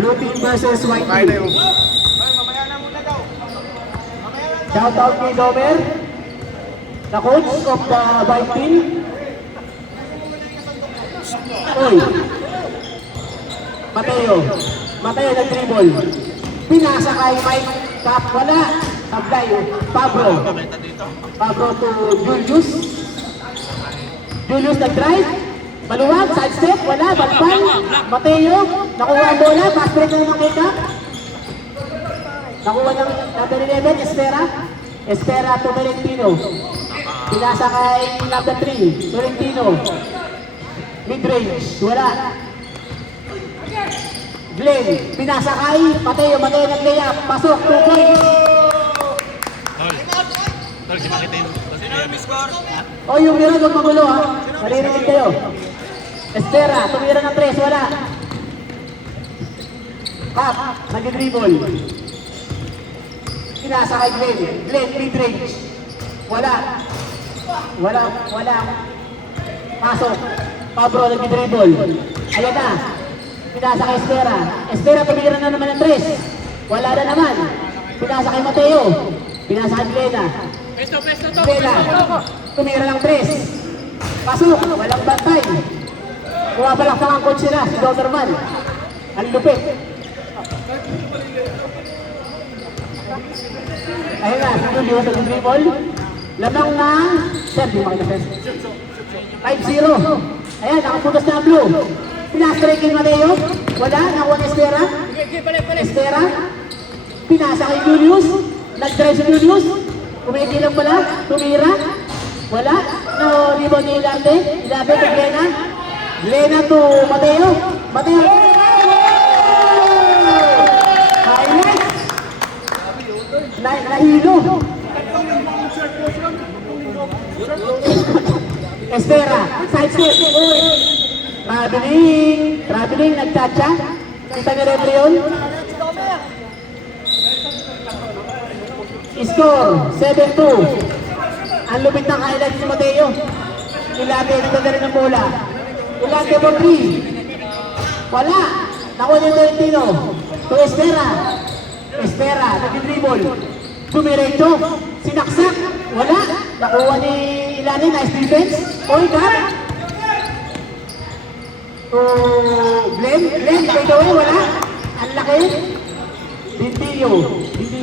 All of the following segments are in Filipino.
Blue team versus white Kaya na team. yun. Shout out kay Domer, the coach of the white team. Oy, Mateo nag-dribble. Pinasa kay Mike Cap, wala. Sablay, Pablo to Julius. Julius nag-drive. Maluwag, side step, wala, balbal. Mateo, nakuha ang bola, pass break na naman kay Cap. Nakuha ng number 11, Espera to Valentino. Pinasa kay number 3, Valentino. Mid-range, wala. Glenn, pinasa kay Mateo nag-layup, pasok, 2 points. Tol, si Makita yun. O yung mira, huwag magulo ha. Maririnig kayo. Espera, tumira ng 3, wala. Cap, nag-dribble. Pinasa kay Glenn, mid-range. Wala. Pasok. Pablo nag-dribble. Ayan na. Pinasa kay Espera, tumira na naman ng 3. Wala na naman. Pinasa kay Mateo. Pinasa kay Glena. Glena, tumira ng 3. Pasok, walang bantay. Bumabalaktak ang coach nila, si Doberman. Ang lupit. Ayun na, si Julio sa dribble. Lamang na, sir, di makita sir. 5-0. Ayan, nakaputas na ang blue. Pinasa-strike kay Mateo. Wala, nakuha ni Espera. Pinasa kay Julius. Nag-drive si Julius. Kumikilang pala, tumira. Wala, no, rebound ni Ilarte. Ilarte to Glena. Glena to Mateo. Highlight. Nahilo. Espera, side step. Traveling, nagtatsa. Kita ni Rebre yun. Score, 7-2. Ang lupit ng highlight si Mateo. Ilate, nagdala rin ng bola. Ilate for 3. Wala. Nakuha niya Valentino. To Espera, nag-dribble. Dumiretso. Sinaksak. Wala. Nakuha ni Ilate, nice defense. Oy, Cap. To Glenn, by the way, wala. Ang laki. Dintillo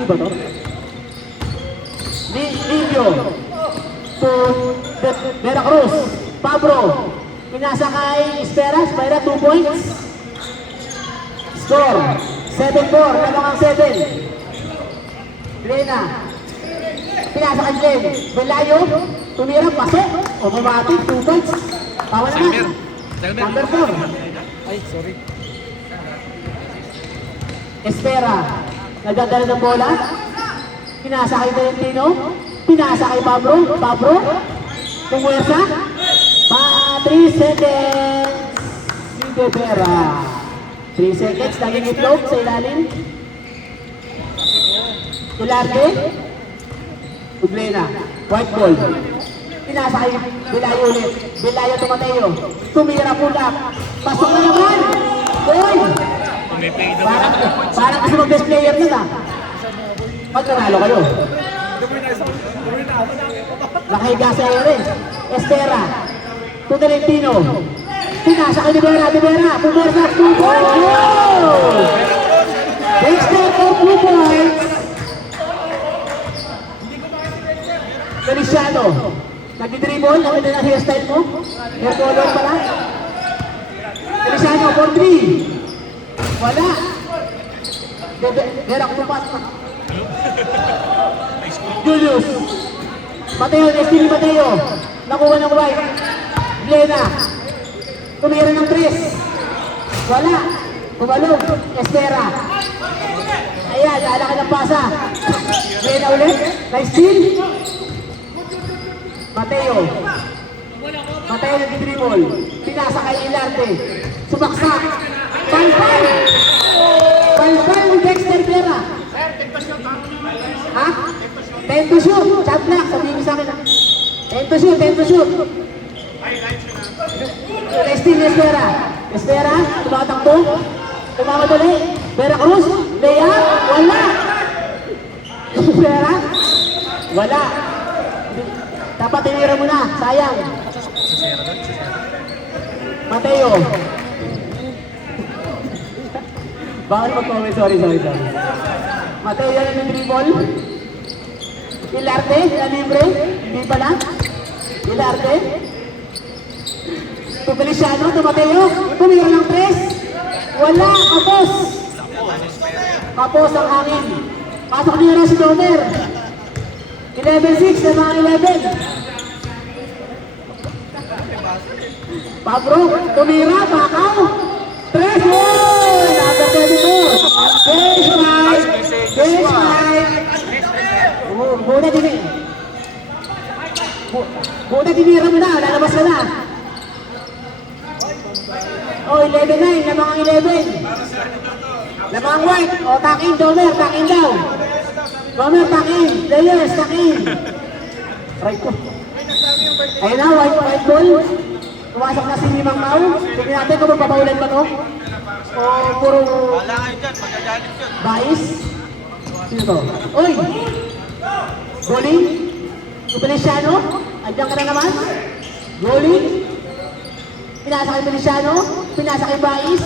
ba to? Dintillo. To Veracruz. Pablo. Pinasa kay Espera, 2 points. Score, 7-4, lamang 7. Glena. Pinasa kay Glenn. Belayo, tumira, pasok. Automatic, 2 points. Tawa naman. Number 4. Ay, sorry. Espera. Nagdadala ng bola. Pinasa kay Valentino. Pinasa kay Pablo. Pumuwersa. 3 seconds. Si Debera. 3 seconds. Naging itlog sa ilalim. Ilarte. Uglena. White ball. Pinasa kay Belayo ulit. Belayo to Mateo. Tumira pull-up. Pasok na naman. Boy! Parang kasi mag-best player na na. Pag nanalo kayo. Nakahiga sa ere. Espera. To Valentino. Pinasa kay Debera. Pumersa. 2 points. Dexter for 2 points. Feliciano. Nag-dribble. Ang ganda ng hairstyle mo. Hair color pala. Feliciano for 3. Wala. Derak tumas. Julius. Destiny Mateo. Nakuha ng white. Glena. Tumira ng 3. Wala. Bumalog. Espera. Ayan, alaka ng pasa. Glena ulit. Nice steal. Mateo nag-dribble. Pinasa kay Ilarte. Sumaksak. Palpal ni Dexter Vera. Ha? 10 to shoot. Shot block. Sabihin mo sa akin. 10 to shoot. Testing ni Espera. Tumatakbo. Tumawad ulit. Veracruz, Lea, wala. Vera, wala. Dapat tinira mo na, sayang. Mateo. Bawal mag-comment, sorry. Mateo, yan yung dribble. Ilarte, na libre, hindi pala. Ilarte. Feliciano, Mateo, tumira ng tres. Wala, kapos. Kapos ang hangin. Pasok niya na si Domer. 11-6 na mga 11. Pabro, tumira, bakaw. Tres, yun! Number 22. Base 5. Buda dinira mo na, lalabas ka na. Oh, 11-9, lamang 11. Lamang white, o takin, Domer, takin daw. Domer, takin, players, takin. Right ko. Ayun na, white ball. Tumasok na si Mang Mau. Tingnan natin kung magpapaulan ba to. O puro... Wala kayo dyan, magagalit yun. Bais. Sino to? Uy! Goaling. Feliciano. Andiyan ka na naman. Goaling. Pinasa kay Feliciano. Pinasa kay Bais.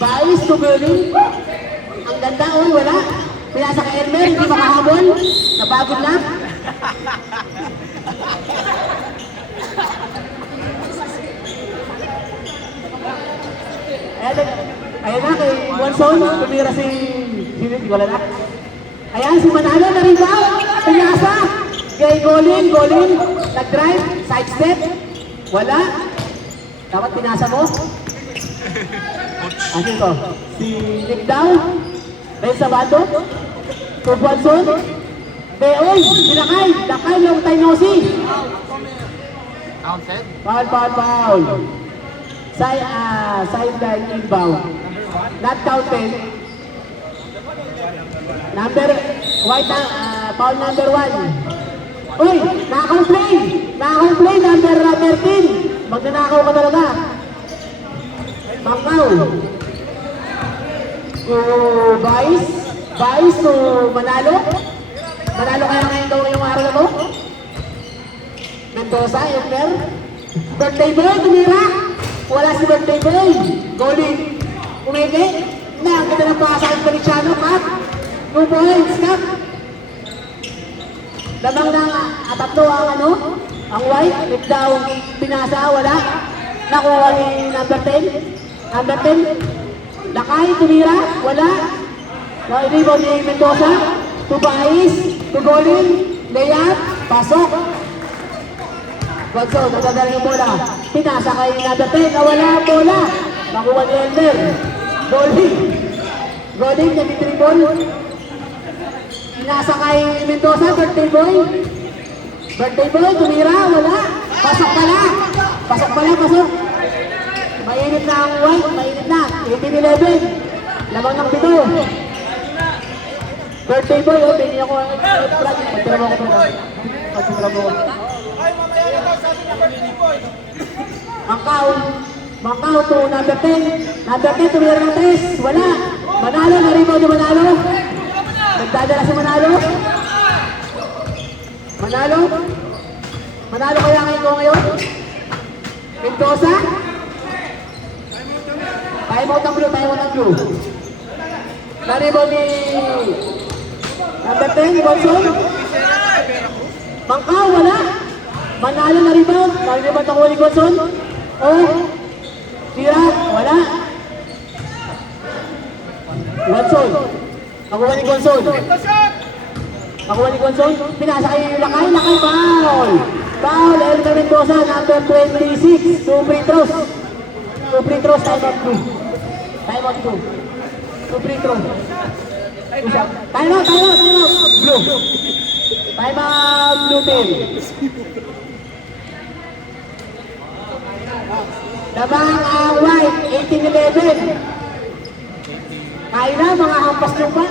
Bais to goaling. Ang ganda, uy, wala. Pinasa kay Elmer, hindi makahabol. Napagod na. Ayan na, kay Wanson, tumira si wala na. Ayan, si Manalo na rin ba? Pinasa. Kay Golin, nag-drive, side step. Wala. Dapat pinasa mo. Ano ito? Si Nick Dow. Ren Sabato. Kay Wanson. Beoy, si Lakay yung Tainosi. Foul. Sideline inbound. Not counted. Foul number 1. Uy, naka-complain number 13. Magnanakaw ka talaga. Mangkaw. Bais to Manalo. Manalo kaya ngayon daw yung araw na to. Mendoza, yung pair. Birthday boy, tumira. Wala si birthday boy. Goaling. Umeke. Ang ganda ng pakasahin pa ni Chano, Kat. 2 points, Kat. Lamang na tatlo ang white. Lift down, pinasa, wala. Nakuha ni number 10. Number 10. Lakay, tumira, wala. Inibaw ni Mendoza. To Bais, to Goaling. Layup, pasok. Gonzo, nagdadala yung bola. Pinasa kay number 10, nawala ang bola. Nakuha ni Elmer. Goaling, nag-dribble. Pinasa kay Mendoza, birthday boy. Tumira, wala. Pasok pala. Mainit na ang white, mainit na. 18-11. Lamang ng pito. Birthday boy, hindi ako. Pagtira mo ko. Mangkaw to number 10. Number 10, tumira ng 3. Wala. Manalo, naribaw ni Manalo. Nagdadala si Manalo. Manalo kaya ngayon? Mendoza. Time out ang blue. Naribaw ni number 10, Watson. Mangkaw, wala. Manalo na rebound. Nag-rebound ako ni Gonzon. Tira, wala. Watson. Nakuha ni Gonzon. Pinasa kay Lakay, foul. Foul, Elmer Mendoza, number 26. 2 free throws. Time out 2. 2 free throws. Time out. Blue. Time out, blue team. Lamang ang white, 18-11. Kain na, mga hampas nyo pa.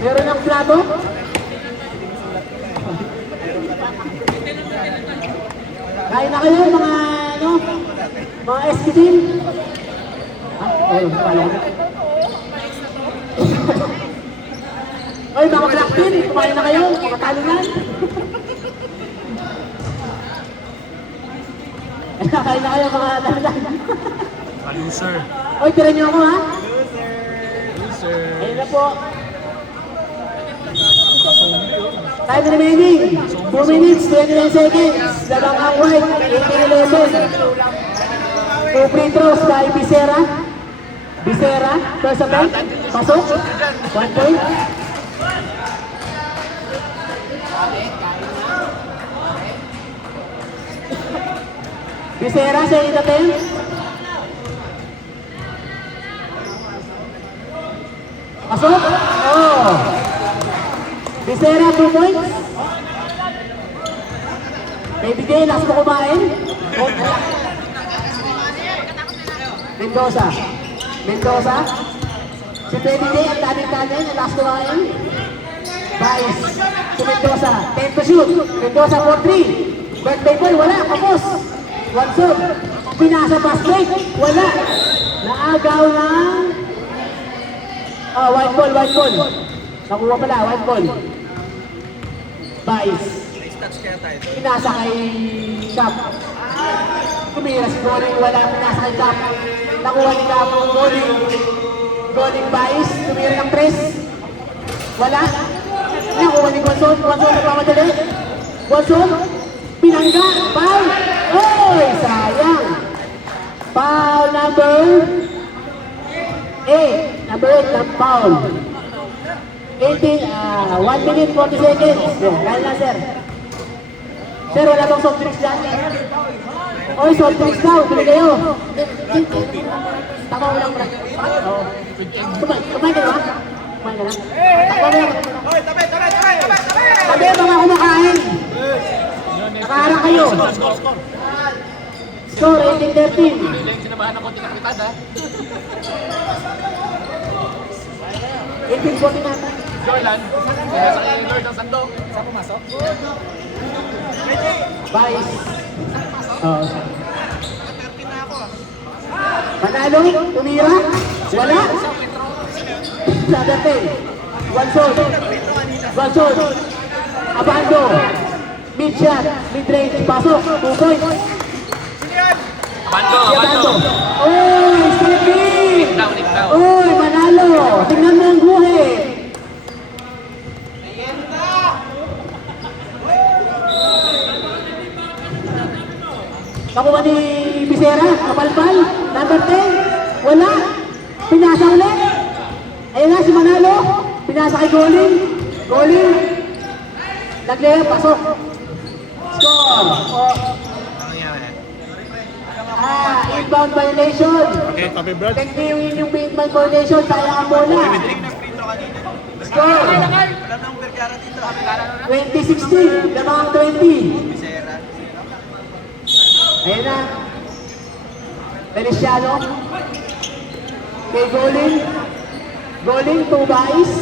Meron ng plato. Kain na kayo, mga SK team. Ayun, pala. Oy, mga Blackpin, kumain na kayo, mga talunan. Kain na kayo, mga talunan. Loser. Oy, tira niyo ako, ha? Loser. Ayun na po. Time remaining. 2 minutes, 29 seconds. Labang ang white, 18-11. 2 free throws kay Bisera. Bisera, first attempt. Pasok. 1 point. Bisera, second attempt. Pasok. Oh. Bisera, 2 points. Baby J, last mo kumain. Mendoza. Mendoza. Si Baby J, ang tanin-tanin, ang last kumain. Vice. Si Mendoza, 10 to shoot. Mendoza for 3. Birthday boy, wala, kapos. 1 shot. Pinasa basket, wala. Naagaw ng... white ball, white ball. Nakuha pala, white ball. Vice. Pinasa kay Cap. Tumira si Goling, wala. Pinasa kay Cap. Nakuha ni Cap ang Goling. Goling Vice. Tumira ng 3. Wala. Nakuha ni Gonzon. Gonzon nagmamadali. Gonzon. Pinangga. Foul. Oy! Sayang. Foul number 8. Number 8 na foul. 1 minute 40 seconds. Kaya na, sir. Sir, wala bang soft drinks dyan? Oy, soft drinks daw. Bili kayo. Tama mo lang. Kumain ka na ba? Kumain ka na? Tabi, mga kumakain. Nakaharap kayo. Score, 18-13. Sinabahan ako, tinakitad ha. 18-14 na. Jordan, sa kay Lord ng Sando. Saan pumasok? Vice. Panalo, tumira, wala. Sagate. One shot. Abando. Mid shot, mid range, pasok, 2 points. Abando, Si Abando. Abando. Oy, Stevie! Down. Oy, manalo. Tingnan mo ang guhit. Nakuha ni Bisera, kapalpal, number 10, wala, pinasa ulit. Ayun na si Manalo, pinasa kay Goling, nag-layup, pasok. Score. Inbound violation. Okay, copy Brad. Technique yung inyong inbound violation, sayang ang bola. Score. 20-16, lamang 20. Ayan na. Feliciano. Kay Goling to Vice.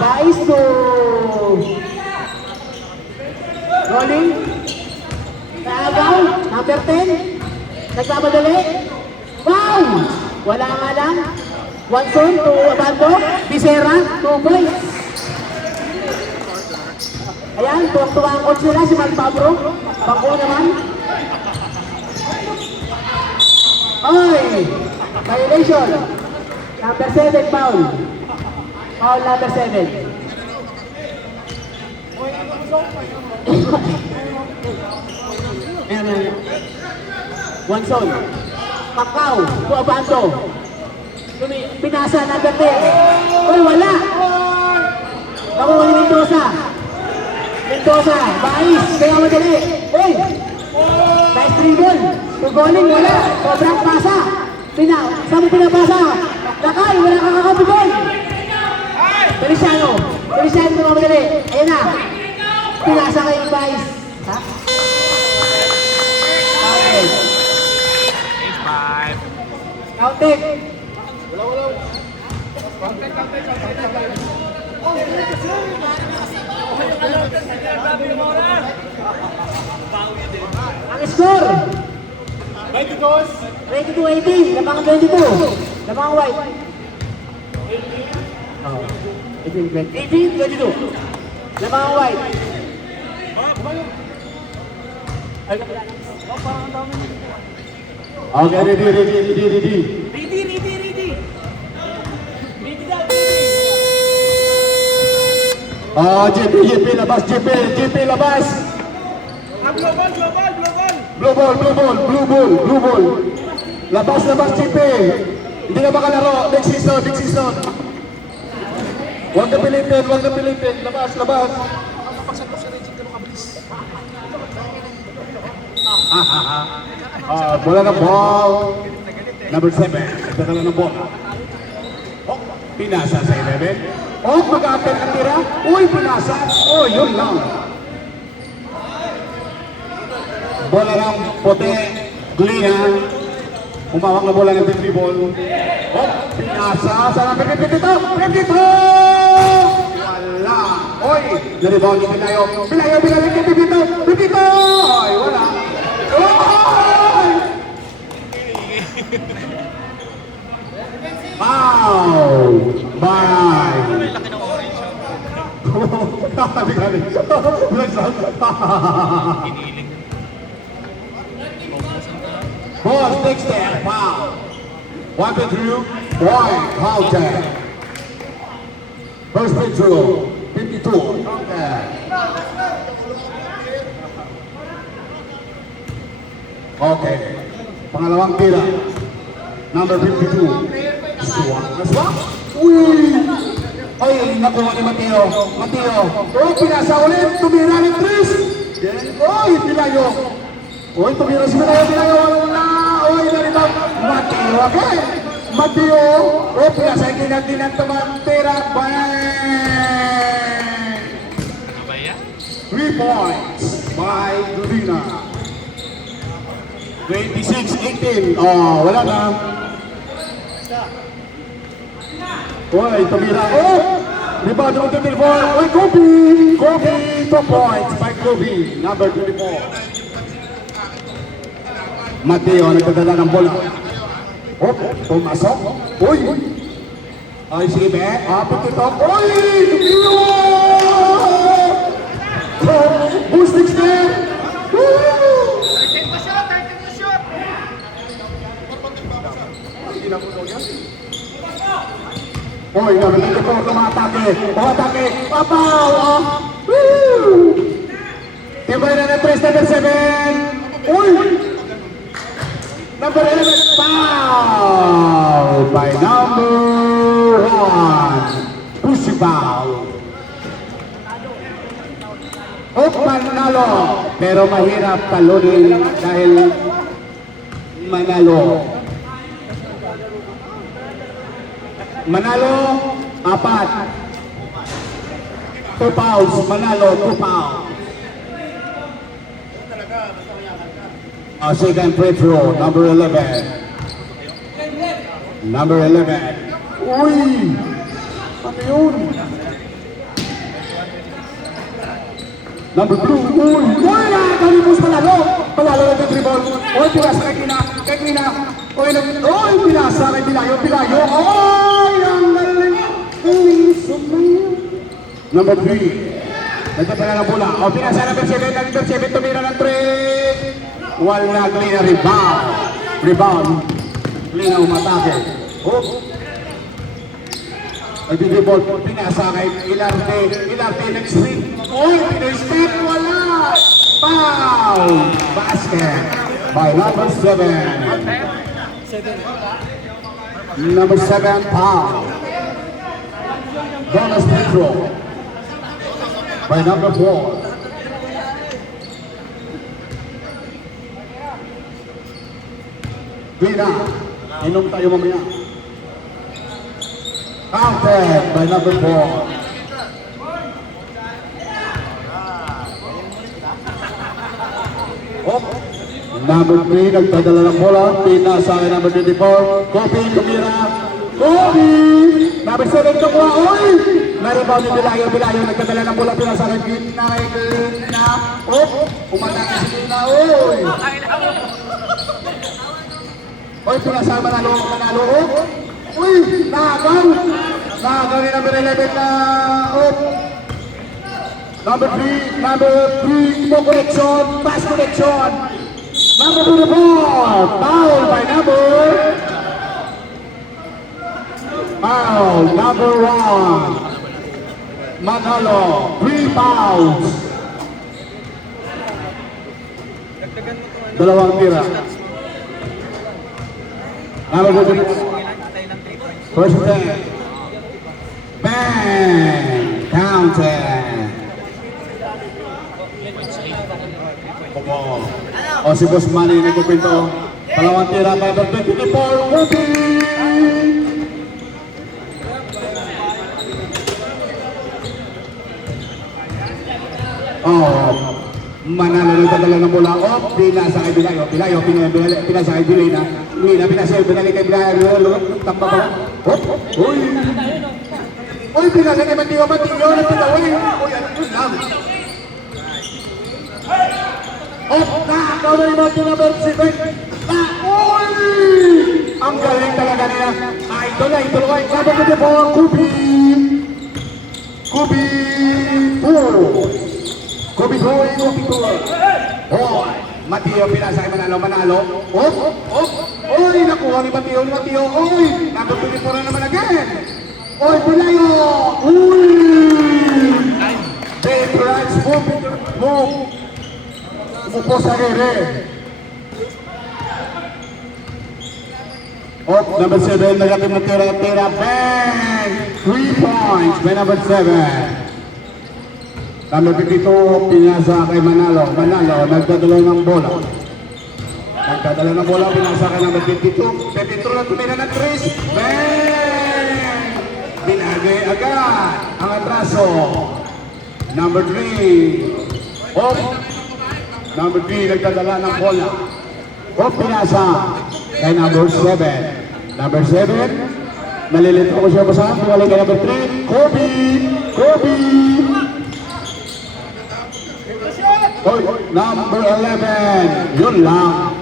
Vice to... Goling. Kaagaw. Number 10. Nagmamadali. Wow! Wala nga lang. One zone to Abando. Bisera. 2 points. Ayan, tuwang-tuwa ang coach nila si Malpabro. Bangko naman. Oy! Violation. Number 7, foul. Foul number 7. Ayan. One zone. Macau, to Abando. Pinasa number 10. Oy, wala! Nakuha ni Mendoza. Bais, kaya madali. Oy! Nice dribble. Goling, wala. Sobrang pasa. Saan mo pinapasa? Lakay, wala kang kakabigol. Feliciano mo madali. Ayan na. Pinasa kay Bais. Ha? Okay. 8-5. Counted. Ang score. 22-18. Lamang 22. Lamang white. Oh. 18-22. Lamang ang white. Okay, ready. JP, labas, JP, labas. Blue ball. Labas, JP. Hindi na makalaro, next season. Huwag ka pilitin, labas. Bola ng ball. Number 7, nagdadala ng bola. Oh, pinasa sa 11. Oh, mag-a-attempt ang tira. Uy, pinasa. Oh, yun lang. Bola ng puti. Glina. Umawak na bola ng three ball. Oh, pinasa sa number 52. Wala. Oy, na-rebound yung Pilayo. Pipito. Ay, wala. Oy! Foul! Bye! Boss, next step, foul. 1-2, point, foul tag. First free throw, 52. Okay. Okay. Pangalawang tira. Number 52. Swak. Uy! Ay, nakuha ni Mateo. Oh, pinasa ulit. Tumira ng Chris. Oy, Pilayo. Oy, tumira si Pilayo. Wala. Oy, naribag. Mateo again. Oh, pinasa ginag-ginag tumantira. Bang! 3 points by Glina. 26-18. Oh, wala na. Oy, tumira. Oh! Rebound ng 24. Oy, Kobe! 2 points by Kobe. Number 24. Mateo, nagdadala ng bola. Oh, pumasok. Uy! Ay, sige, be. Pikitok. Uy! Boosting step! Woo! Oy, narinig ko kumatake. Papaw! Woo! Tibay na ng 3, number 7. Uy! Number 11, foul by number 1. Push foul. Manalo. Pero mahirap talunin dahil Manalo, 4. 2 fouls. Manalo, 2 fouls. Second free throw, number 11. Uy! Ano yun? Number 2. Uy! Kalibos Manalo na yung dribble. Uy, pinasa kay Glina. Uy, pinasa kay Pilayo. Uy! Ang galing! Number 3. Nagtatala na bola. O, pinasa number 7. Tumira ng 3. Wala Glina, rebound. Glina umatake. Nagdidibol, pinasa kay Ilarte nag-swing. Uy, pinastep, wala. Foul! Basket by number 7. Number 7, foul. Bonus free throw by number 4. Glina, inom tayo mamaya. Counted by number 4. Number 3, nagpadala ng bola. Pinasa kay number 24. Kobe, tumira. Kobe! Number 7, kukuha. Uy! Na-rebound ni Pilayo. Nagpadala ng bola. Pinasa kay Glina. Umatake si Glina. Uy! Uy, pinasa Manalo. Uy! Nakakaw! Gawin number 11 na, number 3, no connection, pass connection. Number 24, foul by number 1. Manalo, 3 fouls. Dalawang tira. Number 2, first 10. Bang! Counted. O si Boss Manny nagpupinto. Dalawang tira by number 24, Kobe! Manalo na dala ng bola. Pinasa kay Bilayo. Pinasa kay Bilay na. Pinasa kay Bilay kay Bilayo. Tamba ba? Uy! Uy, pinasa kay Matiyo. Nagpitawin. Uy, ano yun lang? Nakakaw na yung Matiyo number 7. Uy! Ang galing talaga niya. Idol ko. Number 24, Kobe! Kobe 2. Matiyo, pinasa kay Manalo. Uy, nakuha ni Matiyo. Uy, number 24 na naman again. Uy, Bilayo. Uy! Dave Rance, move. Umupo sa rere. Number 7, nagatim na tira. Bang! 3 points by number 7. Number 52, pinasa kay Manalo, nagdadala ng bola. Pinasa kay number 52. 52 lang tumira ng 3. Bang! Binagay agad ang atraso. Number 3. Number 3, nagdadala ng bola. Pinasa kay number 7. Number 7, nalilito ko siya basahan. Pinalay kay number 3, Kobe! Number 11, yun lang.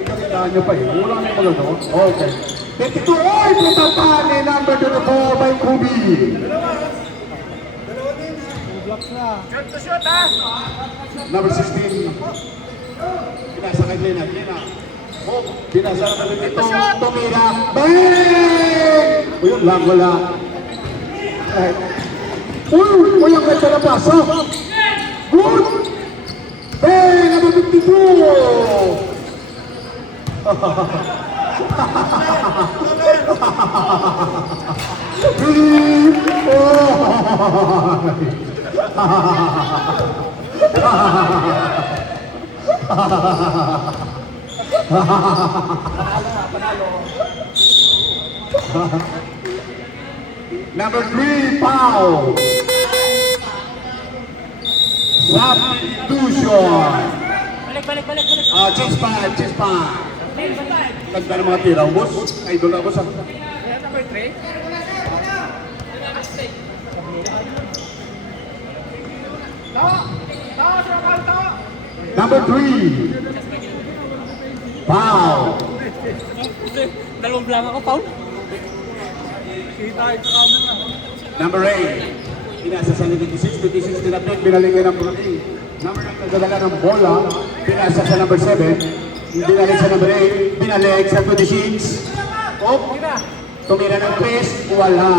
Ikakitahan nyo pa wala na yung mga doon. Okay. 22, punta pa ni number 24 by Kobe. Number 16, pinasa kay Lena. Pinasa na natin ito, tumira. Bang! Yun lang, wala. Uy, ang ganda na pasa. Good! Bang! Number 52! Number 3, foul. Substitution. Balik. Chase pan. Ganda ng mga tira, boss. Idol na, boss. Number 3, foul. Dalawang blank ako, Paul. Number 8, pinasa sa 26 tinapit, binalikan ng Brody. Number 9, nagdadala ng bola, pinasa sa number 7, binalik sa number 8, binalik sa 26. Tumira ng 3, wala.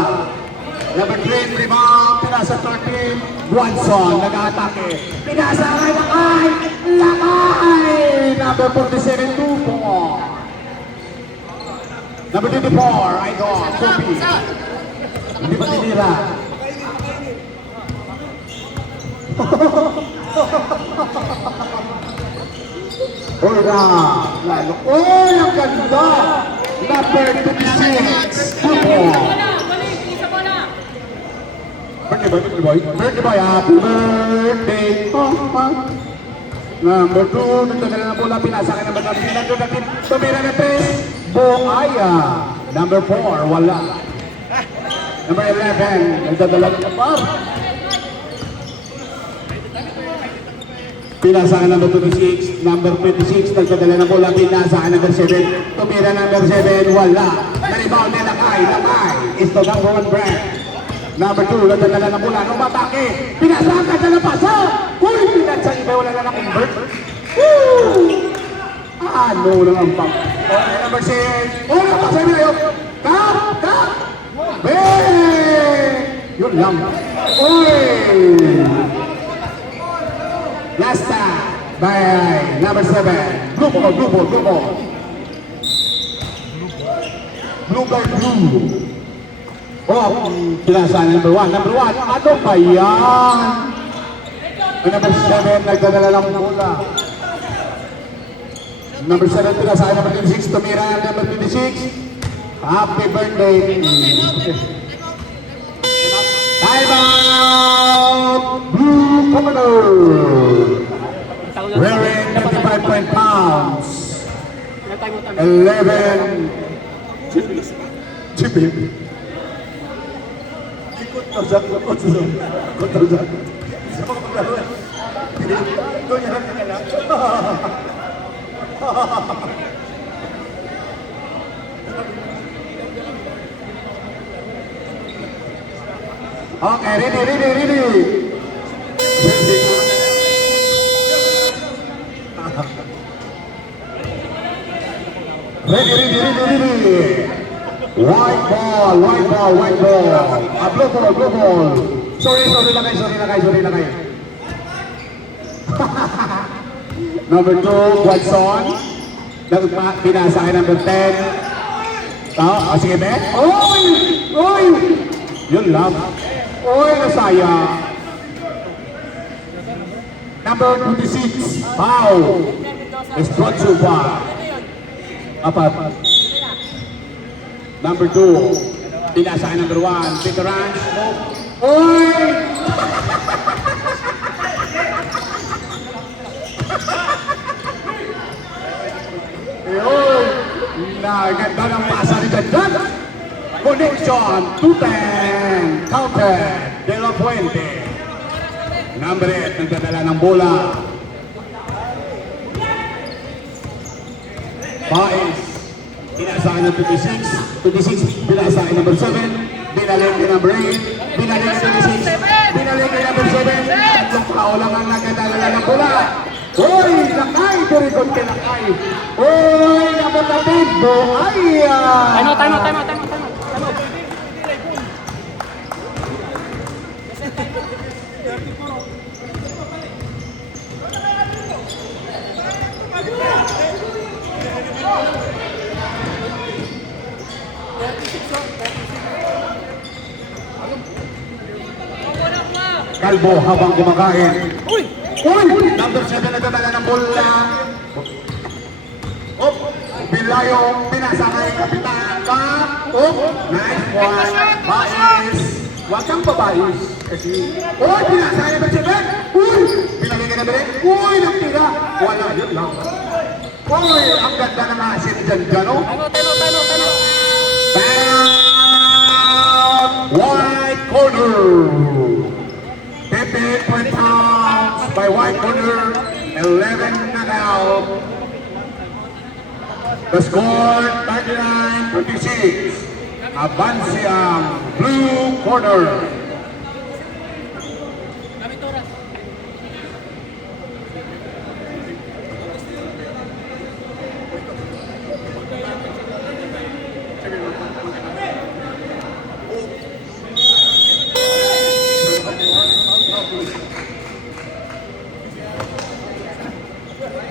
Number 3, rebound, pinasa 13, Guanson, nag-aatake. Pinasa kay Lakay! Number 47, 2 po. Number 24, Idol, Kobe. Hindi pa tinira. Ora! Ang ganda! Number 26, Tupo. Birthday boy, happy birthday, Papa. Number 2, nagdadala na bola, pinasa ka naman ng pinagod natin. Tumira na 3, Boaya. Number 4, wala. Number 11, nagdadala na par. Pinasahan number 26, number 26, nagdadala ng bola, pinasahan number 7, tumira number 7, wala. Na-rebound ni Lakay, is the number 1 brand. Number 2, nagdadala ng bola, nung matake, pinasahan ka na pasa. Uy, pinasahan iba, wala na na-convert. Woo! Ano naman pa? Okay, number 6, oh, napasay mo na yun. Kap! Bang! Yun lang. Uy! Last time by number 7. Blue ball. Blue by blue. Oh, pinasahan number 1. Number 1, ano ba yan? Number 7, nagdadala ng bola. Number 7, pinasahan number 26. Tumira number 26. Happy birthday. Time out! Blue Commander! Wearing 55 pounds. 11. Chipin. Ikot na siya. Siapa ka maglaro? Ito niya lang kanila. Okay, ready. Ready. White ball. Blue ball. Sorry lakay. Number 2, Watson. Pinasahin number 10. Sige, Ben. Oy! Yun lang. Oy, nasaya. Number 26, foul. Is brought to by. Apat. Number 2, pinasahin number 1, Peter Ranch. Oy! Ayun! Naganda ng pasa ni Janjan. Connection, 2-10, counter, De La Fuente. Number 8, nagdadala ng bola. Baez, pinasahan ng 26, pinasahan number 7, binalik ni number 8, binalik ni 26, binalik ni number 7, tatlong tao lang ang nagdadala ng bola. Hoy, Lakay, turikot kay Lakay. Hoy, napatatid, Buhaya. Time out. Kalbo habang kumakain. Uy! Number 7 nagdadala ng bola. Bilayo, pinasa kay Kapitan ka. Nice one. Baez. Huwag kang babayos. Kasi, pinasa kay number 7. Pinagay ka na balik. Nagtira. Wala, yun lang. Ang ganda ng asin dyan, no? Time out. Back! White corner. 58 pounds by White corner. 11 knockout. The score 39-26. Abansiang blue corner.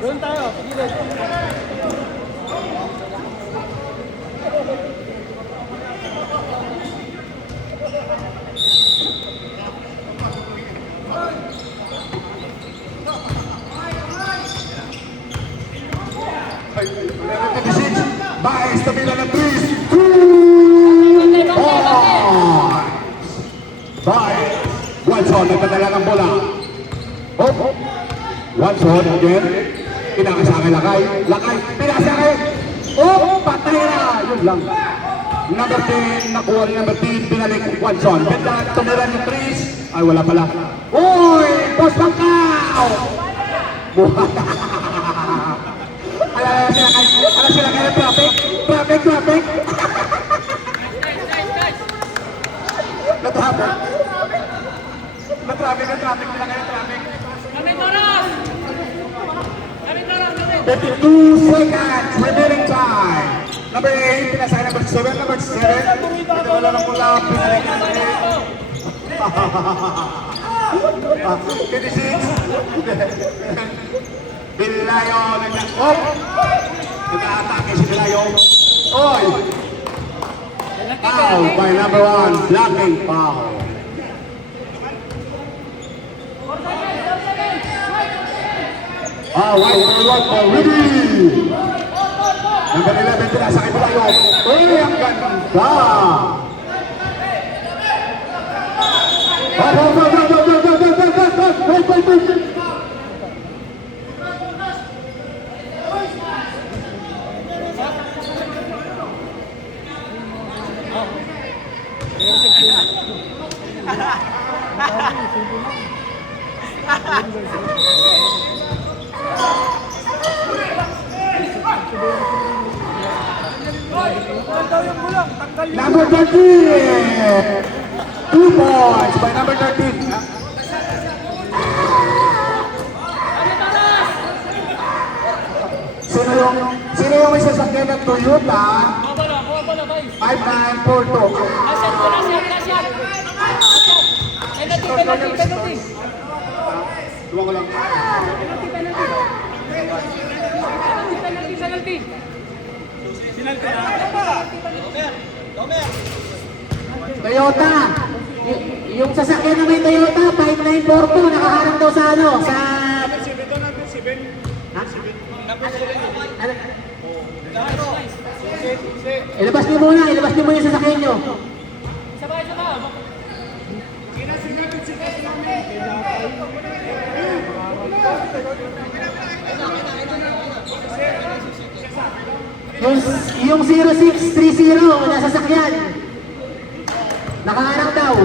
Doon tayo, pagilid. Baez, tabila ng 3. 2 Baez. Watson, nagdadala ng bola. Watson again. Pinakasakay Lakay. Pinakasakay. Patay na. Yun lang. Number 10, nakuha rin number 10. Binalik Watson. Ganda, tumira ng 3. Ay, wala pala. Boss Bangkaw! Ala sila kayo traffic. Na-traffic nila kayo traffic. 52 seconds remaining time. Number 8, pinasa ka number 7, number 7. Wala lang pula, pinalikan na 56. Bilayo, nag-oh! Nag-aatake si Bilayo. Oy! Foul by number 1, blocking foul. White for Rudy. Number 11, pinasa kay Bilayo. Uy, ang ganda! Wait. Number 13! 2 points by number 13. Sino yung isa sa ng Toyota? 5942. Penalty. Duwa ko lang. Toyota. Yung sasakyan na may Toyota, 5942, nakaharang daw sa ano, sa... Ha? Ano? Ilabas niyo muna yung sasakyan niyo. Yung 0630 na sasakyan. Nakaharang daw.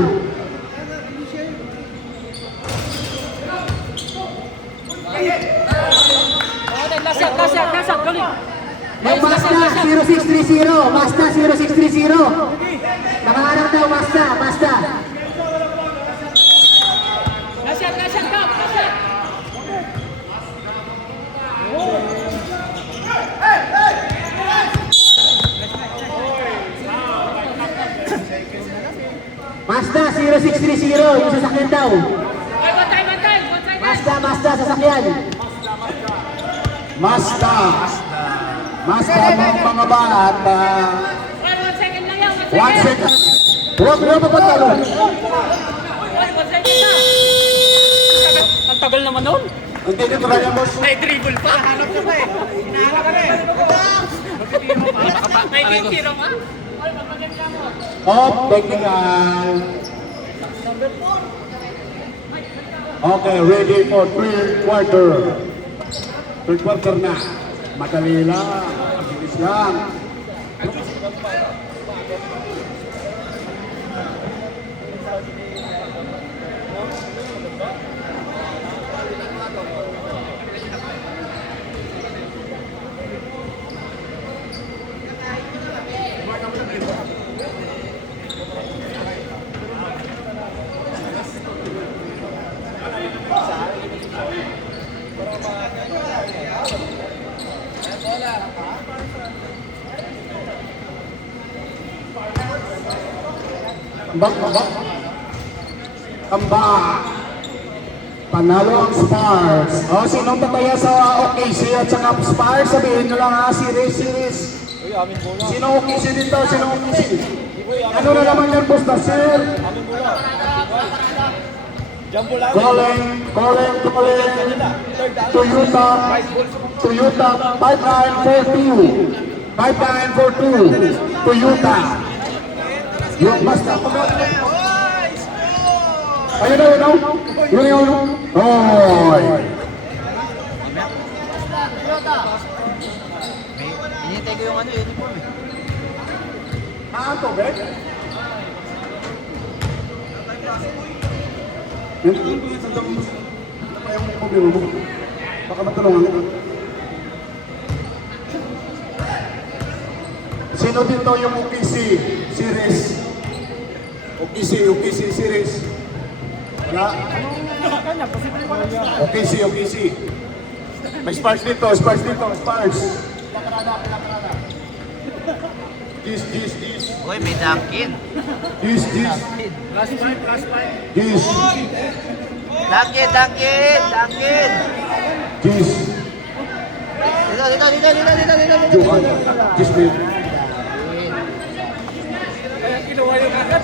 Last shot, galing. Yung Mazda 0630. Mazda 0630. Nakaharang daw Mazda. Last shot, Kap. Mazda 0630. Yung sasakyan daw. Mazda sasakyan. Mazda mga bata. 1 second lang yan. 1 second. Huwag na papatalo. 1 second na. Ang tagal naman nun. Hindi nyo talaga, boss. Dribble pa. Hanap ka pa eh. Hinahanap ka na eh. May tiro ka? Off, technical. Okay, ready for third quarter. Third quarter na. Madali lang. Mabilis lang. Tamba. Panalo ang Spars. O, sinong tataya sa OKC at saka Spars? Sabihin nyo lang ha, series. Sino OKC dito? Sino OKC? Ano na naman yan, boss na sir? Calling. Toyota 5942. 5942. Toyota. Yung basta. Ayun. Yun. Oy. Hinihintay ko yung uniform eh. Ano, Ben? Yan, yung problema mo. Baka matulungan mo. Sino dito yung OKC series? OKC series. Wala? OKC. May Spars dito. Spars. Gis. Uy, may Dunkin. Gis. Dunkin. Gis. Dito. Johan. Gis din. Kinuha yung agad.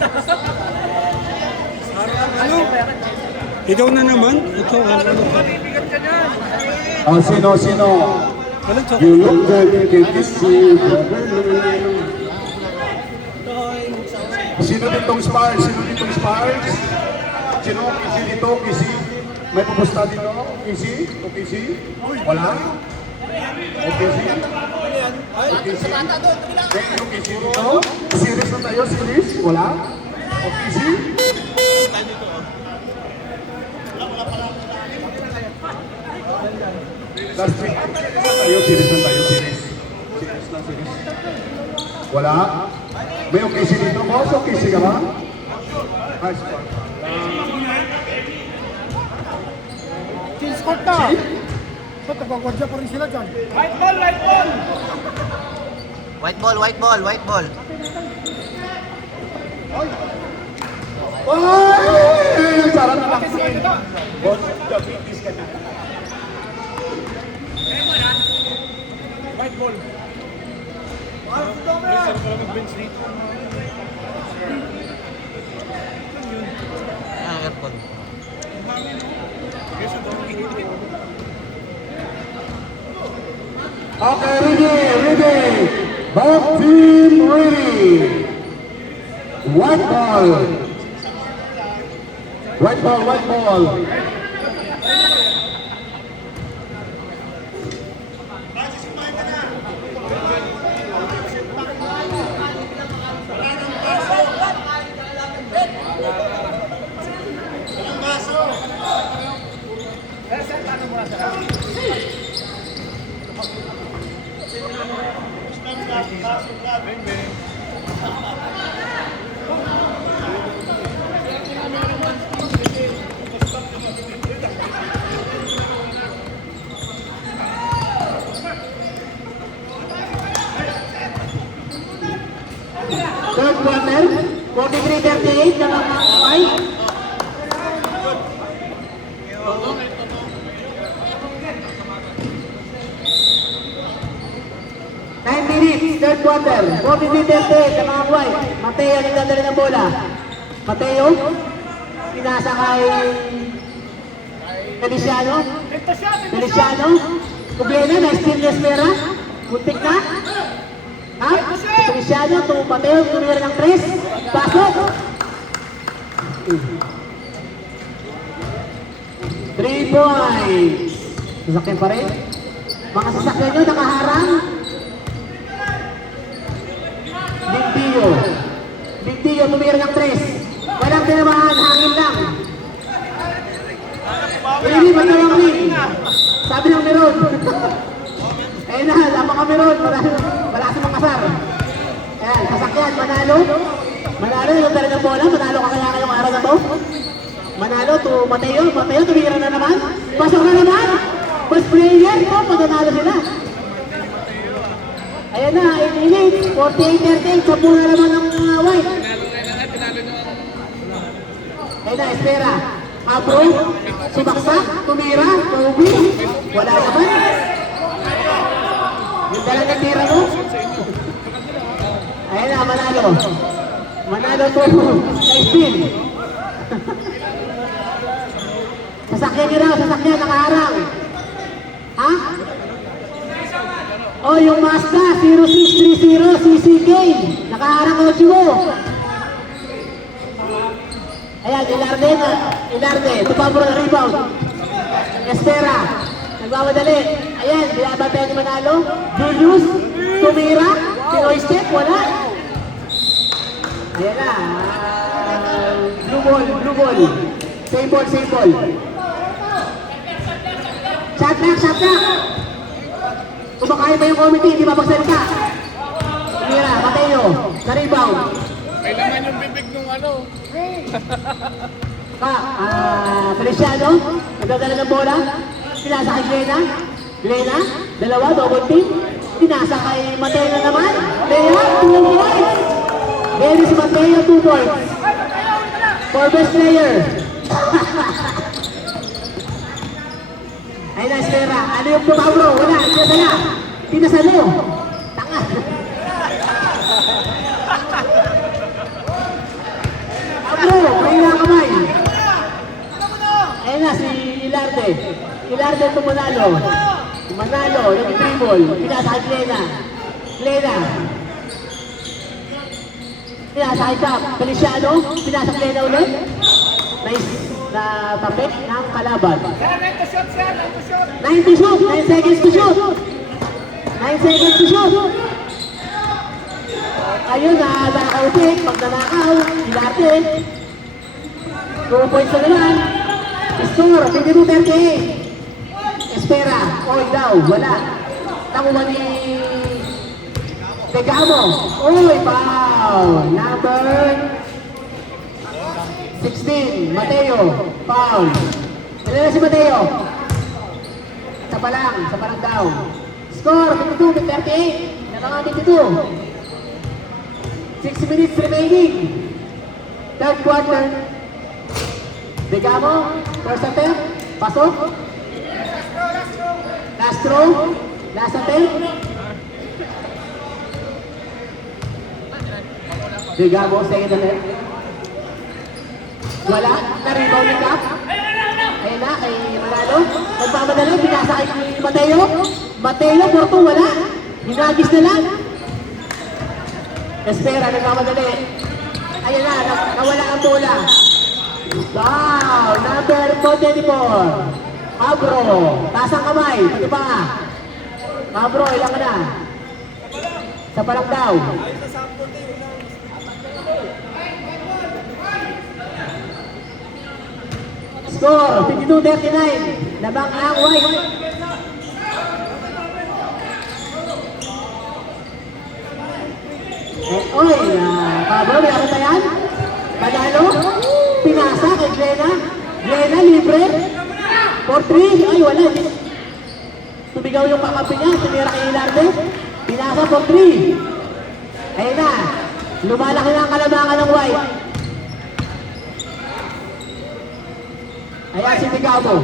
Ikaw na naman. Ikaw ang ano. Bibigat ka niyan. Oh, sino? Walang You look good, can't you see? Sino ditong Spars? Sino? Kisi dito? Kisi? May pupusta dito? Kisi? Wala? Kisi? Okay, yung Kisi dito? Series na tayo, series? Wala? Kisi? Last week, series na tayo. Series wala? May OKC dito, boss? OKC ka ba? High score. Change court na. Ba't nagwagwadya pa rin sila dyan? White ball! White ball. Ay! Sarap na lang. Boss, diabetes ka na. White ball. Aircon. Okay, ready. Both team ready. White ball. Third quarter, 43-38, dalawang makakapay. Third quarter, 43-38, dalawang white. Mateo, nagdadala ng bola. Mateo, pinasa kay Feliciano. Kublena, na-steal ni Espera. Muntik na. Ha? Feliciano, to Mateo, tumira ng 3. Pasok. 3 points. Sasakyan pa rin. Mga sasakyan nyo, nakaharang. Bintiyo, tumira ng 3. Walang tinamaan, hangin lang. Hindi, matawang rin. Sabi ng Meron. Ayun na, lapang ka Meron. Wala sa mga kasar. Ayan, sasakyan, manalo. Manalo, yung tala ng bola. Manalo ka kaya ngayong araw na to. Manalo to Mateo. Mateo, tumira na naman. Pasok na naman. First player po, matanalo sila. Ayan na, 8-8, 48-13, 10 na naman ng white. Ayan na, Espera. Abro, subaksak, tumira, tubi. Wala naman. Yung talagang tira mo. Ayan na, manalo. Manalo to, nice pin. Sasakyan nyo na, sasakyan, nakaharang. Ha? Oh, yung Mazda 0630 CCK. Nakaharang 8 mo. Ayan, Ilarde. Tupabro na rebound. Espera. Nagmamadali. Ayan, binabantayan ni Manalo. Julius. Tumira. Pinoy step. Wala. Ayan na. Blue ball. Same ball. Shot clock. Kumakain pa yung committee, hindi mapagsalita. Tumira, Mateo, sa rebound. May laman yung bibig nung ano. Feliciano, nagdadala ng bola. Pinasa kay Glena, dalawa, double team. Pinasa kay Mateo na naman. Layup, 2 points. Dennis Mateo, 2 points. For best player. Ayun na, Estera. Ano yung Pablo? Wala, pinasalo. Tanga. Pablo, may kamay. Ayun na, si Ilarde. Ilarde tumanalo. Manalo, nag-dribble. Pinasa kay Glena. Pinasa kay Cap. Feliciano. Pinasa kay Glena ulit. Nice na tapik ng kalaban. 9 to shoot. 9 to shoot. 9 seconds to shoot. 9 seconds to shoot. Ayun na, nakautik. Pag nanakaw, Ilarde. 2 points na naman. Score, 52-38. Espera, oy daw, wala. Nakuha ni Tegamo. Oy, foul. Number 16, Mateo. Foul. Ilan na si Mateo? Sa palang daw. Score, 52-38. Nakaka 52. 6 minutes remaining. Third quarter. Tegamo, first attempt. Pasok. Last attempt. Digamo, second attempt. Wala, na-rebound ni Cap. Ayun na, kay Manalo. Nagmamadali, pinasa kay Mateo. Mateo, Porto, wala. Hinagis na lang. Espera, nagmamadali. Ayun na, nawala ang bola. Wow, number 24. Pablo, taas ang kamay, pati pa. Pablo, ilang ka na? Sa palang daw. Score, 52-39. Labang ang White. Pablo, may ako tayan? Manalo, pinasa kay Glena, libre. For 3, ay wala. Tumigaw yung kakampi niya, tumira kay Ilarde. Pinasa for 3. Ayun na, lumalaki na ang kalamangan ng White. Ayan si Tegamo.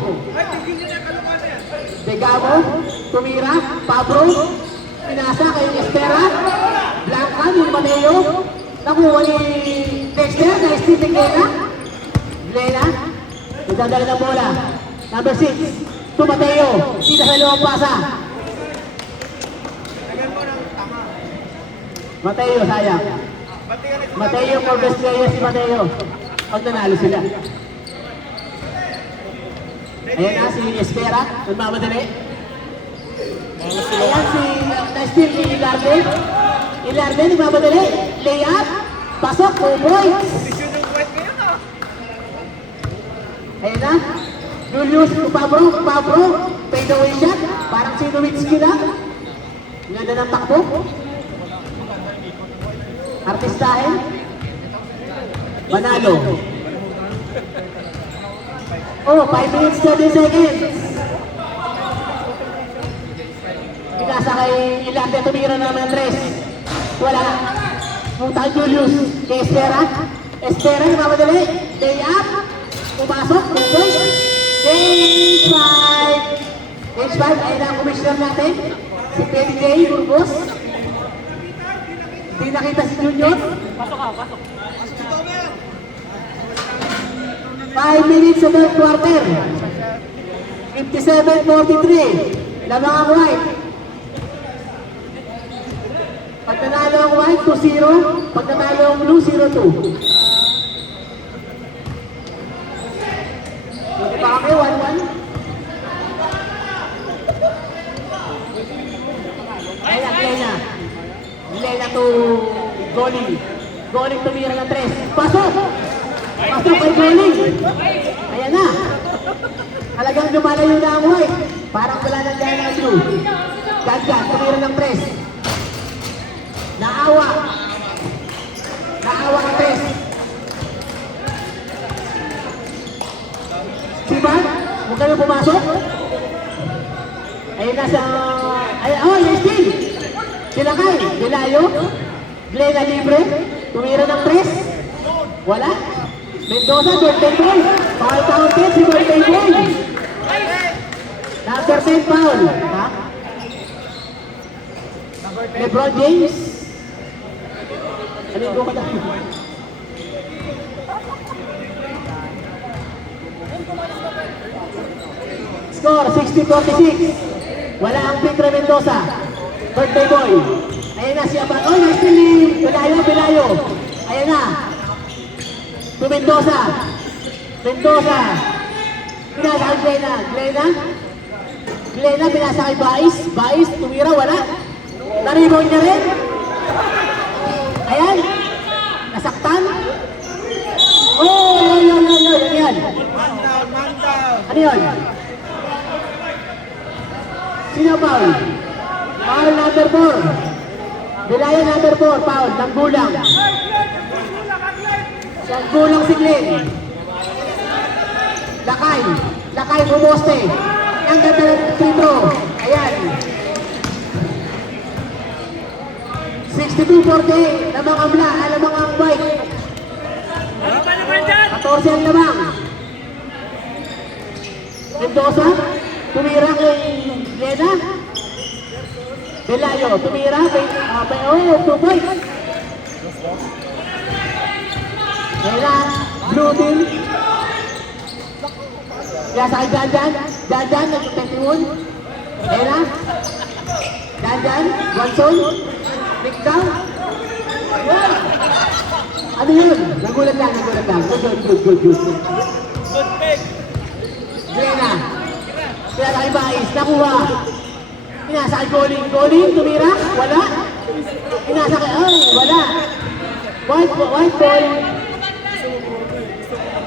Tegamo, tumira, Pablo, pinasa kay Estera. Blanca, yung Mateo. Nakuha ni Dexter, na Steve Glena. Nagdadala ng bola. Number 6, to Mateo. Sida sa loob pasa. Mateo, sayang. Mateo, for best player si Mateo. Pag nanalo sila. Ayan na si Espera, nagmamadali. Ayan si na-steal ni Ilarde. Ilarde, nagmamadali. Layup, pasok, 2 points. Ayan na. Julius Pablo, fade away shot. Parang si Nowitzki lang. Ganda ng takbo. Artistahin. Manalo. Oh, 5 minutes, 30 seconds. Pinasa kay Ilarde, tumira na naman Andres. Wala. Punta kay Julius. Kay Estera. Estera, nagmamadali. Layup. Pumasok. 2 points. Stage 5. Ayun ang commissioner natin. Si PJ Burgos. Hindi nakita si Junior. Pasok. 5 minutes sa third quarter. 57-43. Lamang ang White. Pag nanalo ang White, 2-0. Pag nanalo ang Blue, 0-2. Hindi pa kami, 1-1. Ayan, Glena to Goling. Goling tumira ng 3. Pasok kay Goling. Ayan na. Talagang lumalayo na ang White. Parang wala nang gaya ng blue. Ganyan, tumira ng 3. Naawa. Naawa ang 3. Si Van, huwag kayo pumasok. Ayun na sa... Ay, oh, yes, Steve. Sila kay, Dilayo. Glena libre. Tumira ng 3. Wala. Mendoza, birthday boy. Foul counted si birthday boy. Number 10 foul. Ha? LeBron James. Ano yung buka tayo? Score, 60-46. Wala ang Petre Mendoza. Birthday boy. Ayan na si Abang. Oh, nice to leave. Bilayo. Ayan na. To Mendoza. Mendoza. Pinasa kay Glena. Glena, pinasa kay Bais, tumira, wala. Naribon niya rin. Ayan. Nasaktan. Oh, ano yan? Ano yun? Sino foul? Foul number 4. Bilaya number 4, foul. Nanggulang. Nanggulang si Glenn. Lakay, bumoste. Ang ganda ng free throw. Ayan. 62-40. Lamang ang bla, lamang ang white. 14 ang lamang. Mendoza, tumira kay Glena. Belayo, tumira kay... oh, 2 points. Glena, blue team. Kaya sa kay Janjan, nag-21. Glena. Janjan, Watson. Nickdown. Ano yun? Nagulat lang. Good. Glena. Kaya sa kay Bais, nakuha. Inasa kay Goling, tumira, wala. Inasa kay, wala. White ball.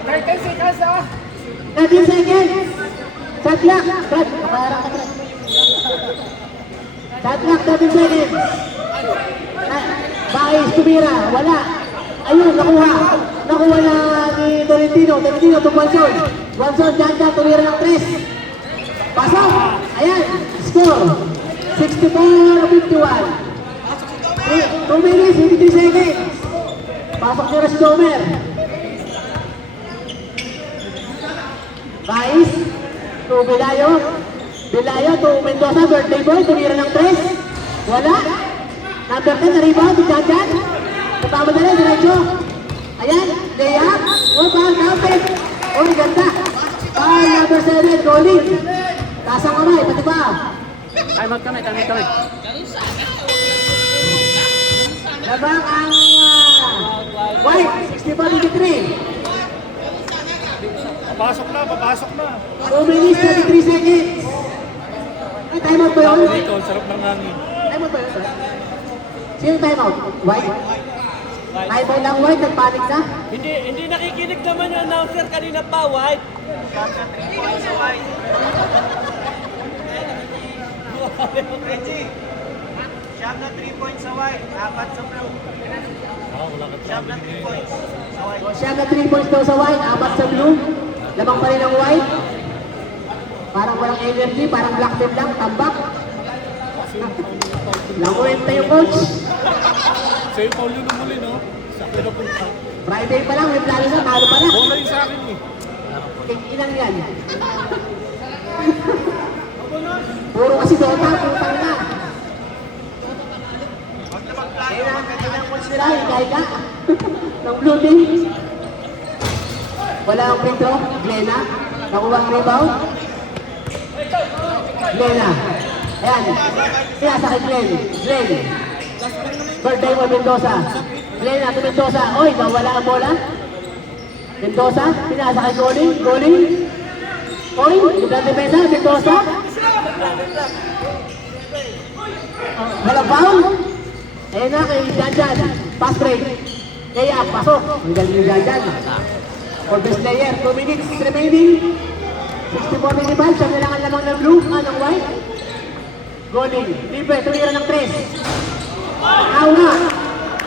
13 seconds ah. 13 seconds. Shot clock. Shot clock, 13 seconds. Bais, tumira, wala. Ayun, nakuha. Nakuha na ni Tolentino to Watson, Janjan, tumira ng 3. Pasok. Ayan, score. 64-51. 2 minutes, 53 seconds. Pasok nila si Domer. Bais, to Belayo, to Mendoza, birthday boy, tumira ng 3. Wala. Number 10 na rebound, si Janjan. Nagpamadali, diretso. Ayan, layup. Foul counted. Ganda. Foul number 7, Goling. Taas ang kamay, pati pa. Time out kami. Labang ang White, 64-53. Papasok na. 2 minutes, 33 seconds. Ay, time out ba yun? Sarap ng hangin. Time out ba yun? Sino time out? White? Time out lang White, nagpanik na. Hindi nakikinig naman yung announcer kanina pa, White. Reggie, siyam na 3 points sa white, 4 sa blue. Siyam na 3 points sa white. Siya na 3 points daw sa White, 4 sa blue. Lamang pa rin ang White. Parang walang energy, parang black team lang, tambak. Languwenta yung coach. Sa'yo, Paulo na muli, no? Sa akin na punta. Friday pa lang, may plano na, talo pa na. Bola yung sa akin eh. Ilang yan. Puro kasi Dota, putang na. Kaya na, kanyang coach nila, higa-higa. Ng blue team. Wala ang free throw, Glena. Nakuha ang rebound. Glena. Ayan. Pinasa kay Glenn. Birthday mo, Mendoza. Glena to Mendoza. Oy, nawala ang bola. Mendoza, pinasa kay Goling. Oy, yung depensa, Mendoza. Walang foul. Ayan na kay Janjan. Pass break. Kaya, pasok. Ang galing yung Janjan. For best player, 2 minutes remaining. 64-25, siya nilangan lamang ng blue, ng white. Goaling, libre, tumira ng 3. Aula.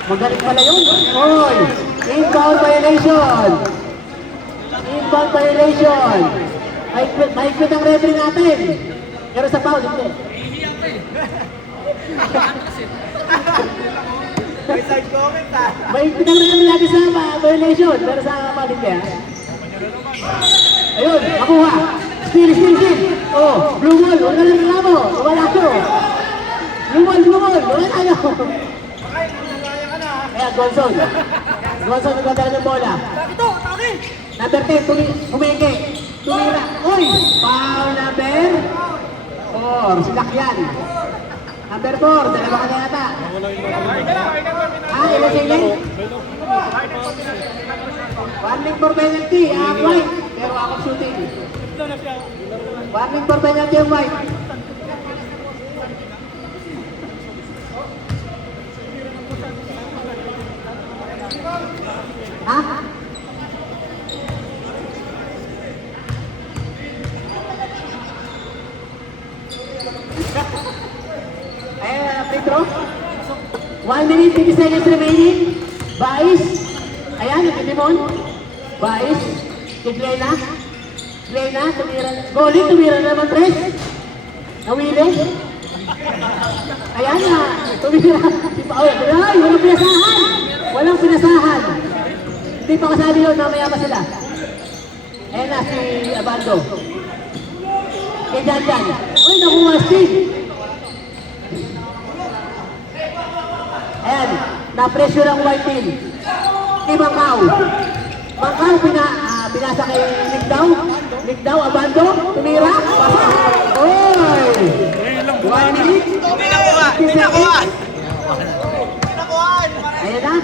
Magaling pala yun. Oy, inbound violation. Inbound violation. Mahigpit ang referee natin. Pero sa foul, hindi. May side comment ah. Mahigpit ang referee natin sa violation. Pero sa foul, hindi ha. Ayun, makuha. Steal. Oh, blue ball. Huwag na lang reklamo. Wala ko. Blue ball. Wala tayo. Ayan, Gonzon. Gonzon nagdadala ng bola. Number 10, humenge. Tumira. Uy! Foul number 4. Sinakyan. Number 4, dalawa ka na yata. Ilan sila? Warning for penalty. White. Pero ako shooting. Warning for penalty ang white. Ha? Free throw. 1 minute, 50 seconds remaining. Bais. Ayan, nagtitimon. Bais. Kay Glena. Glena, tumira. Goalie, tumira naman, Tres. Nawili. Ayan na. Tumira. Ay, walang pinasahan. Walang pinasahan. Hindi pa kasali yun, mamaya pa sila. Ayan na, si Abando. Kay Jan. Uy, nakuha Steve. Ayan, na-pressure ang white team. Kay Macau. Macau, pinasa kay Ligdaw, Abando, tumira. Oy! 1 minute. Hindi nakuha. Ayan na.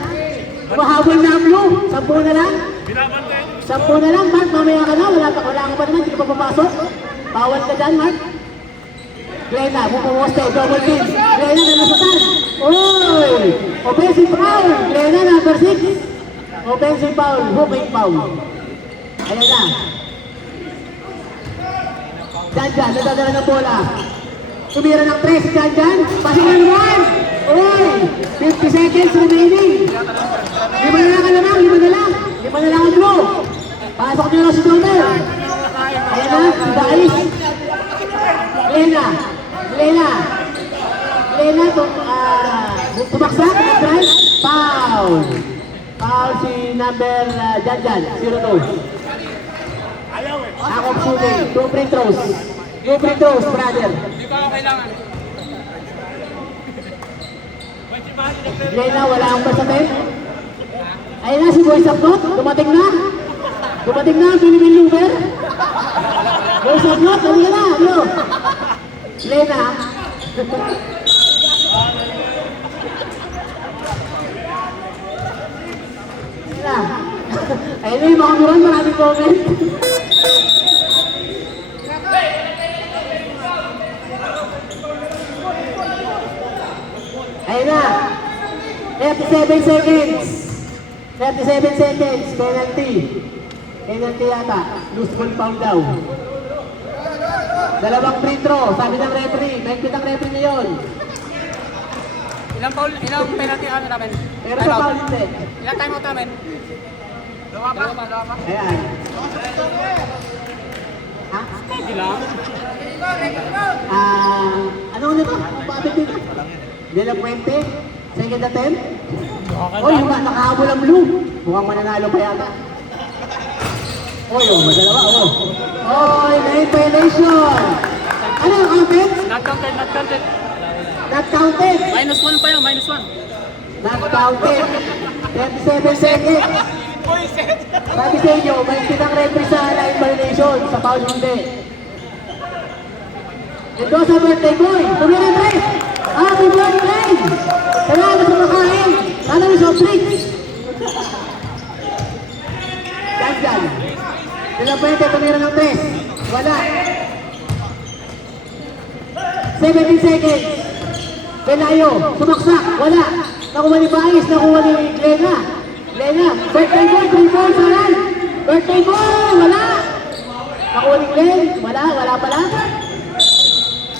Mahabol na ang blue. 10 na lang. 10 na lang, Mark. Mamaya ka na. Wala ka pa naman. Hindi ka pa papasok. Bawal ka dyan, Mark. Glena, bumuposte. Double team. Glena na nasatan. Oy! Offensive foul. Glena, number 6. Offensive foul. Hooking foul. Ayan na. Jan. Nadadala ng bola. Tumira ng 3 si Jan. Passing on 1. Oy! 50 seconds remaining. 5 na lang ka naman. 5 na lang ang blue. Pasok nyo lang si Domer. Ayan na, si Dais. Glena, tumaksak, drive, foul. Foul si number Jan, 0-2. Akop shooting, 2 free throws. 2 free throws, brother. Glena, wala akong pasatin. Ayun na, si Boy Sapnot, dumating na ang Philippine Luber. Boy Sapnot, halika na, ano? Glena. Ayun na yung mga muran, maraming comment. Ayun na. 37 seconds. 37 seconds. Penalty yata. Loose ball foul daw. Dalawang free throw. Sabi ng referee. Mahigpit ang referee ngayon. Ilang penalty ano namin? Pero sa foul hindi. Ilang time out namin? Dalawa pa. Ayan. Ha? Hindi lang. Ano to? Bakit dito? De La Puente? Second attempt? Oy, nakahabol ang blue. Mukhang mananalo pa yata. Oy, madalawa, Oy, late violation. Ano yung counted? Not counted. Not counted. -1 pa yun, -1. Not counted. 37 seconds. Sabi sa inyo, may kitang referee sa line violation. Sa foul hindi. Ito sa birthday boy. Tumira ng 3. Happy birthday! Salamat sa makain. Sana may soft drinks. Jan. De La Puente, tumira ng 3. Wala. 17 seconds. Pelayo, sumaksak. Wala. Nakuha ni Bais, nakuha ni Glena. Birthday boy, 3 points. Birthday boy, wala. Nakuling lane. Wala pala.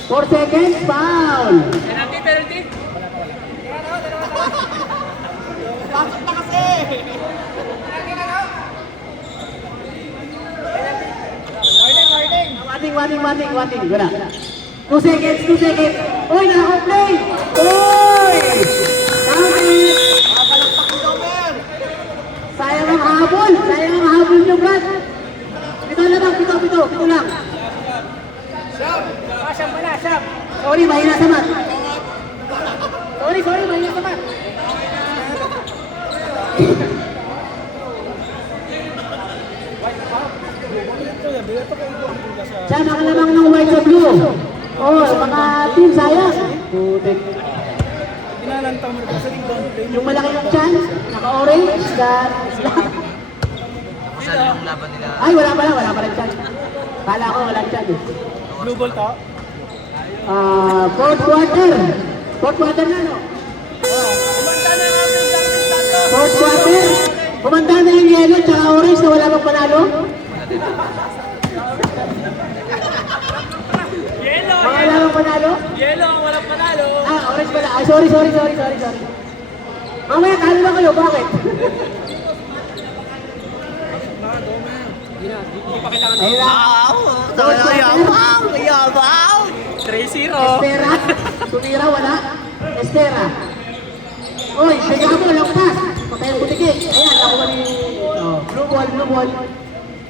4 seconds, foul. Penalty, penalty. Bakit na kasi? Wating. Wala. 2 seconds. Uy, nakakomplay. Uy! Counted. Sayang ang habol nyo, Brad. Pito lang. Siyam pala, siyam. Sorry, mahina sa mat. Mahina sa mat. Siya, nakalamang ng white sa blue. Oh, mga team, sayang. Putik. Pinalantang mo na sa rebound play. Yung malaki yung chance, naka-orange, Ay, wala pala chance. Kala ko walang chance. Blue ball to. Fourth quarter na, no? Fourth quarter. Kumanda na yung yellow tsaka orange na wala pang panalo. Yellow, Wala pang panalo. yellow, walang panalo. Orange pala. Ay, sorry. Mamaya, talo na kayo. Bakit? Ayun na. Yabaw! 3-0. Estera. Tumira, wala. Estera. Uy, bigla mo, lampas. Patay ang butikik. Ayan, nakuha ni...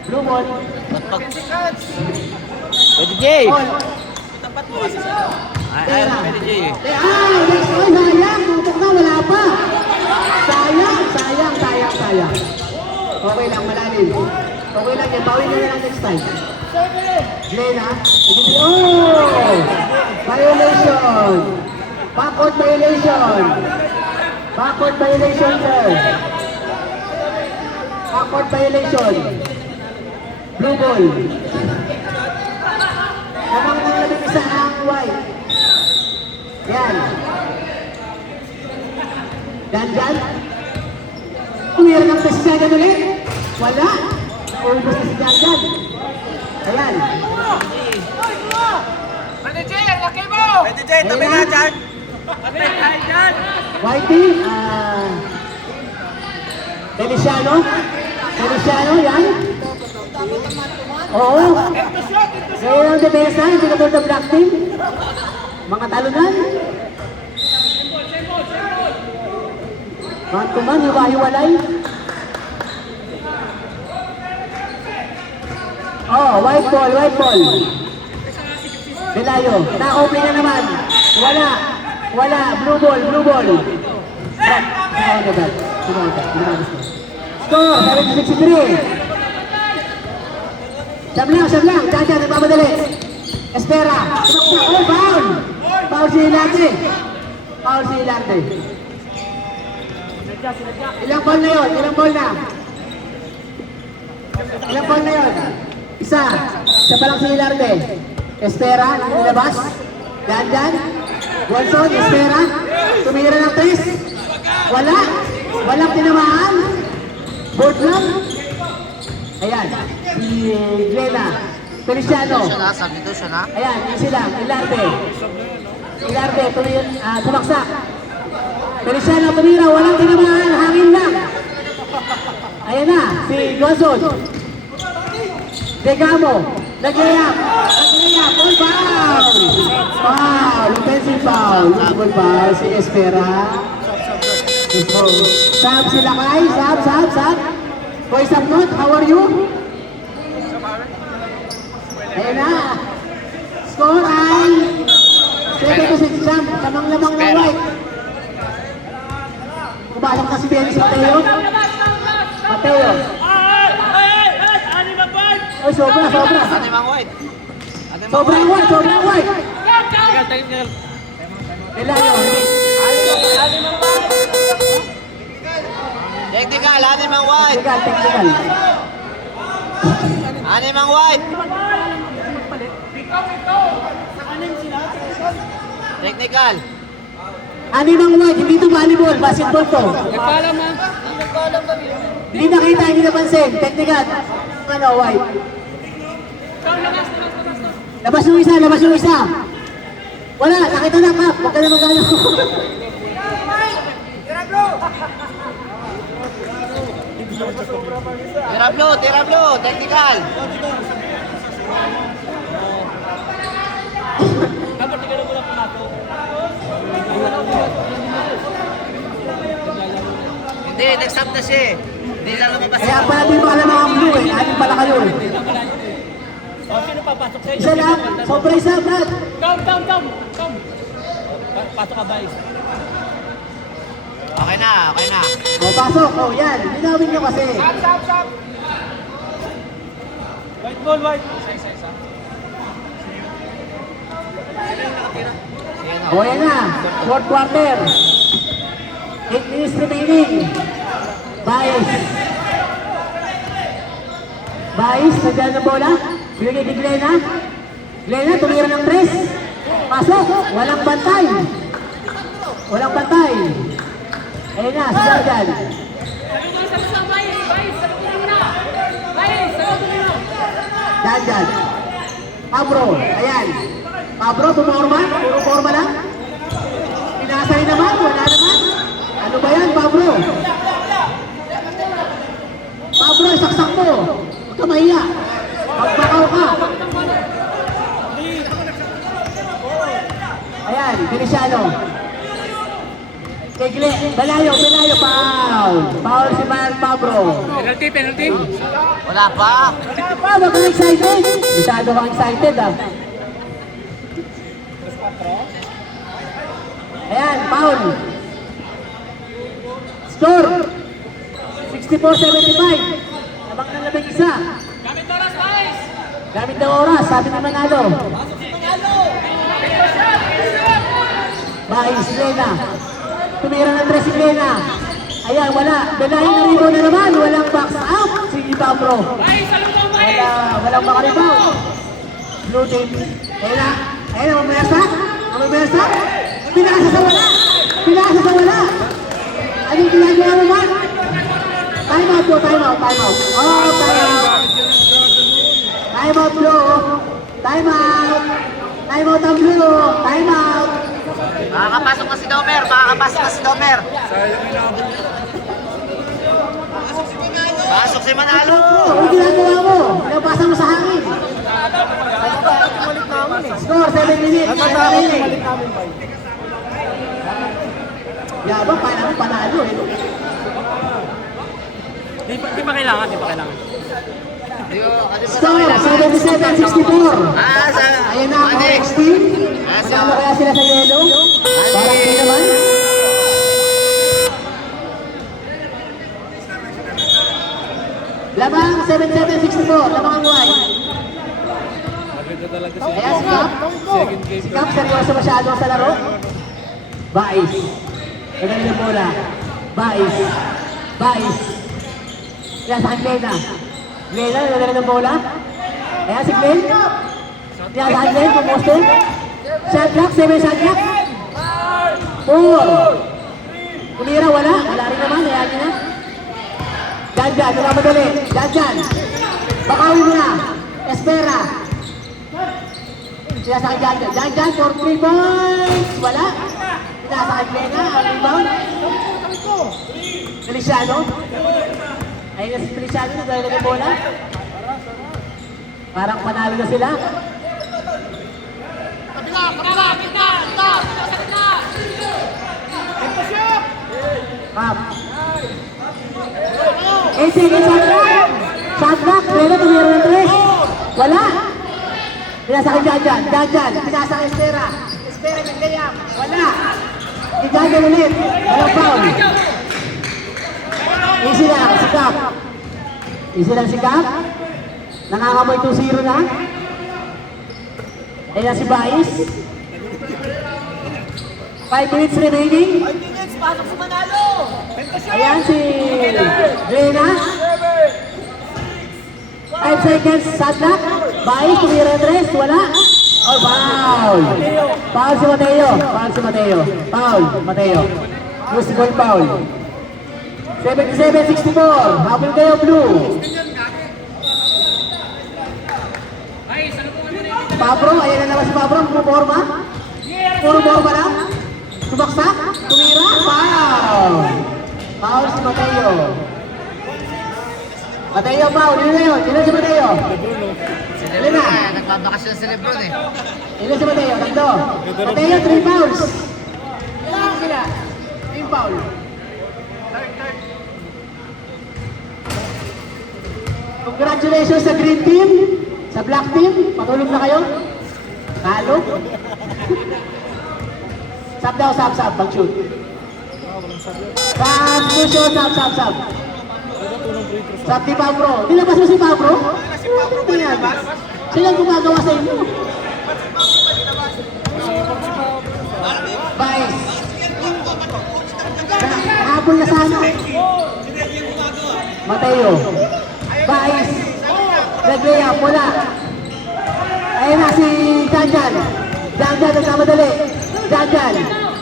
Blue ball. Pwede, Jay. Ball. Estera. Next one, sayang. Tutok na, wala pa. Sayang. Okay lang, malalim. Okay lang yan, bawin nyo na lang next time. Glena. Violation. Backward violation, sir. Backward violation. Blue ball. Namang nangalabing isa ang white. Yan. Dyan. Mayroon ng pesisagan ulit. Wala. Ubus na si Dyan. Ayan. Pwede, Jay, tabi na dyan. Patay tayo dyan. Whitey. Feliciano, yan. Oo. Ngayon ang depensa, hindi ka tulad ng black team. Mga talunan. Man-to-man, hiwa-hiwalay. Oh, white ball. Delayo, na-open na naman. Wala. Blue ball. Score, 7-63. Siyam lang. Diyan, nagmamadali. Espera. Oh, foul. Foul si Ilarte. Ilang ball na yun? Isa pa lang si Ilarte. Espera, nilabas. Dyan. Walson, Espera. Tumira ng 3. Walang tinamaan. Board lang. Ayan, si Glena. Feliciano. Substitution na. Ayan, yun sila. Ilarte, tumaksak. Feliciano tumira, walang tinamaan. Hangin lang. Ayan na, si Johnson. Degamo. Nag-layup. All foul. Offensive foul. Good foul. Si Espera. Sab sila kay. Sab. Boy Sabnot, how are you? Ayan na. Score ay 7-6 jump. Lamang-lamang na white. Kumalang kasi Dennis Mateo. Ay, sobra. Ate Mang White. Sobrang white. Tinggal. Delayo. Technical, Ate Mang White. Technical. Ate Mang White. Technical. Ano nang white? Hindi ito volleyball. Basketball to. Nagpaalam na. Hindi nakita, hindi napansin. Technical. White. Labas yung isa, labas yung isa. Wala, nakita na Kap. Huwag ka na magano. Tira blue, technical. Dapat tignan mo lang pumasok. Hindi, next up na siya eh. Hindi na lumabas. Kaya pala di ba alam mga blue eh. Anin pala kayo eh. O, sino papasok sa inyo? Isa lang, sobra isa, Brad. Come. Pasok ka, Vice. Okay na. O, pasok. O, yan. Linawin nyo kasi. White ball, white. O, yan na. Fourth quarter. 8 minutes remaining. Vice, nagdaan ng bola. Binigay kay Glena. Glena, tumira ng 3. Pasok. Walang bantay. Ayun na, siya dyan. Dyan. Pabro, ayan. Pabro, tumorma. Puro forma lang. Pinasa rin naman, wala naman. Ano ba yan, Pabro? Pabro, isaksak mo. Huwag ka mahiya. Magbakaw ka. Ayan, Feliciano. Kegle, Balayo, foul. Foul si Mark Pabro. Penalty. Wala pa. Huwag kang excited. Masyado kang excited ah. Ayan, foul. Score. 64-75. Tabang ng labing isa. Gamit ng oras, sabi ni Manalo. Vice, Glena. Tumira ng 3 si Glena. Ayan, wala. Belahin na rebound na naman. Walang box out. Si Pablo. Walang makarebound. Blue team. Ayan na, mamersa. Pinasa sa wala. Anong ginagawa mo, Mark? Time out po, time out. Oh, time out. Time out, Blue. Time out ang Blue. Time out. Makakapasok na si Domer. Pasok si Manalo. Ano ginagawa mo? Pinapasa mo sa hangin. Score, 7 minutes. Yabang, panalo eh. Di pa kailangan. Score, 77-64. Ayan na ang orange team. Kasama kaya sila sa yellow? Parang di naman. Lamang 77-64. Lamang ang white. Maganda talaga si Ayan si Cap. second game. Si Cap, seryoso masyado sa laro. Vice. Magaling ng bola. Vice. Ayan sa Glena. Glena, magaling ng bola. Ayan si Glen. Ayan sa Glen, pumoste. Shot clock, 7 shot clock. 4. Kumira, wala. Wala rin naman, ayan nyo na. Dyan, nagmamadali. Dyan. Bakawi mo na. Espera. Sinasakay dyan, for 3 points. Wala. Sinasakay Glena, ang rebound. Feliciano. Ayun na si Feliciano, nagdala ng bola. Parang panalo na sila. Pap. 8 seconds shot clock. Shot clock. Glena, tumira ng 3. Wala. Pinasakay dyan. Pinasakay Espera. Espera yung layup. Wala. Ijagan ulit. Walang foul. Easy lang si Cap. Nangangamoy 2-0 na. Ayan si Vice. 5 minutes remaining. Pasok si Manalo. Ayan si Glena. 5 seconds, shot clock. Vice, tumira 3, wala. Oh, foul. Foul si Mateo. Foul, Mateo. Useful foul. 77-64. Habol kayo, Blue. Pablo, ayan na naman si Pablo, pumuporma. Puro forma lang. Sumaksak, tumira, foul. Foul si Mateo. Mateo, foul. Yun na yun. Sino si Mateo? Sino na? Nagbabakasyon si Lebron eh. Sino si Mateo? Tatlo. Mateo, 3 fouls. Ilan sila? 3 foul. Congratulations sa green team. Sa black team. Patulog na kayo. Talo. Sab daw, sab. Pag-shoot. Sab, sab. Sab ni Pablo. Nilabas mo si Pablo? Hindi yan. Sila ang gumagawa sa inyo. Vice. Habol na sana. Mateo. Vice. Nag-layup. Wala. Ayun na si Janjan. Janjan nagkamadali. Janjan.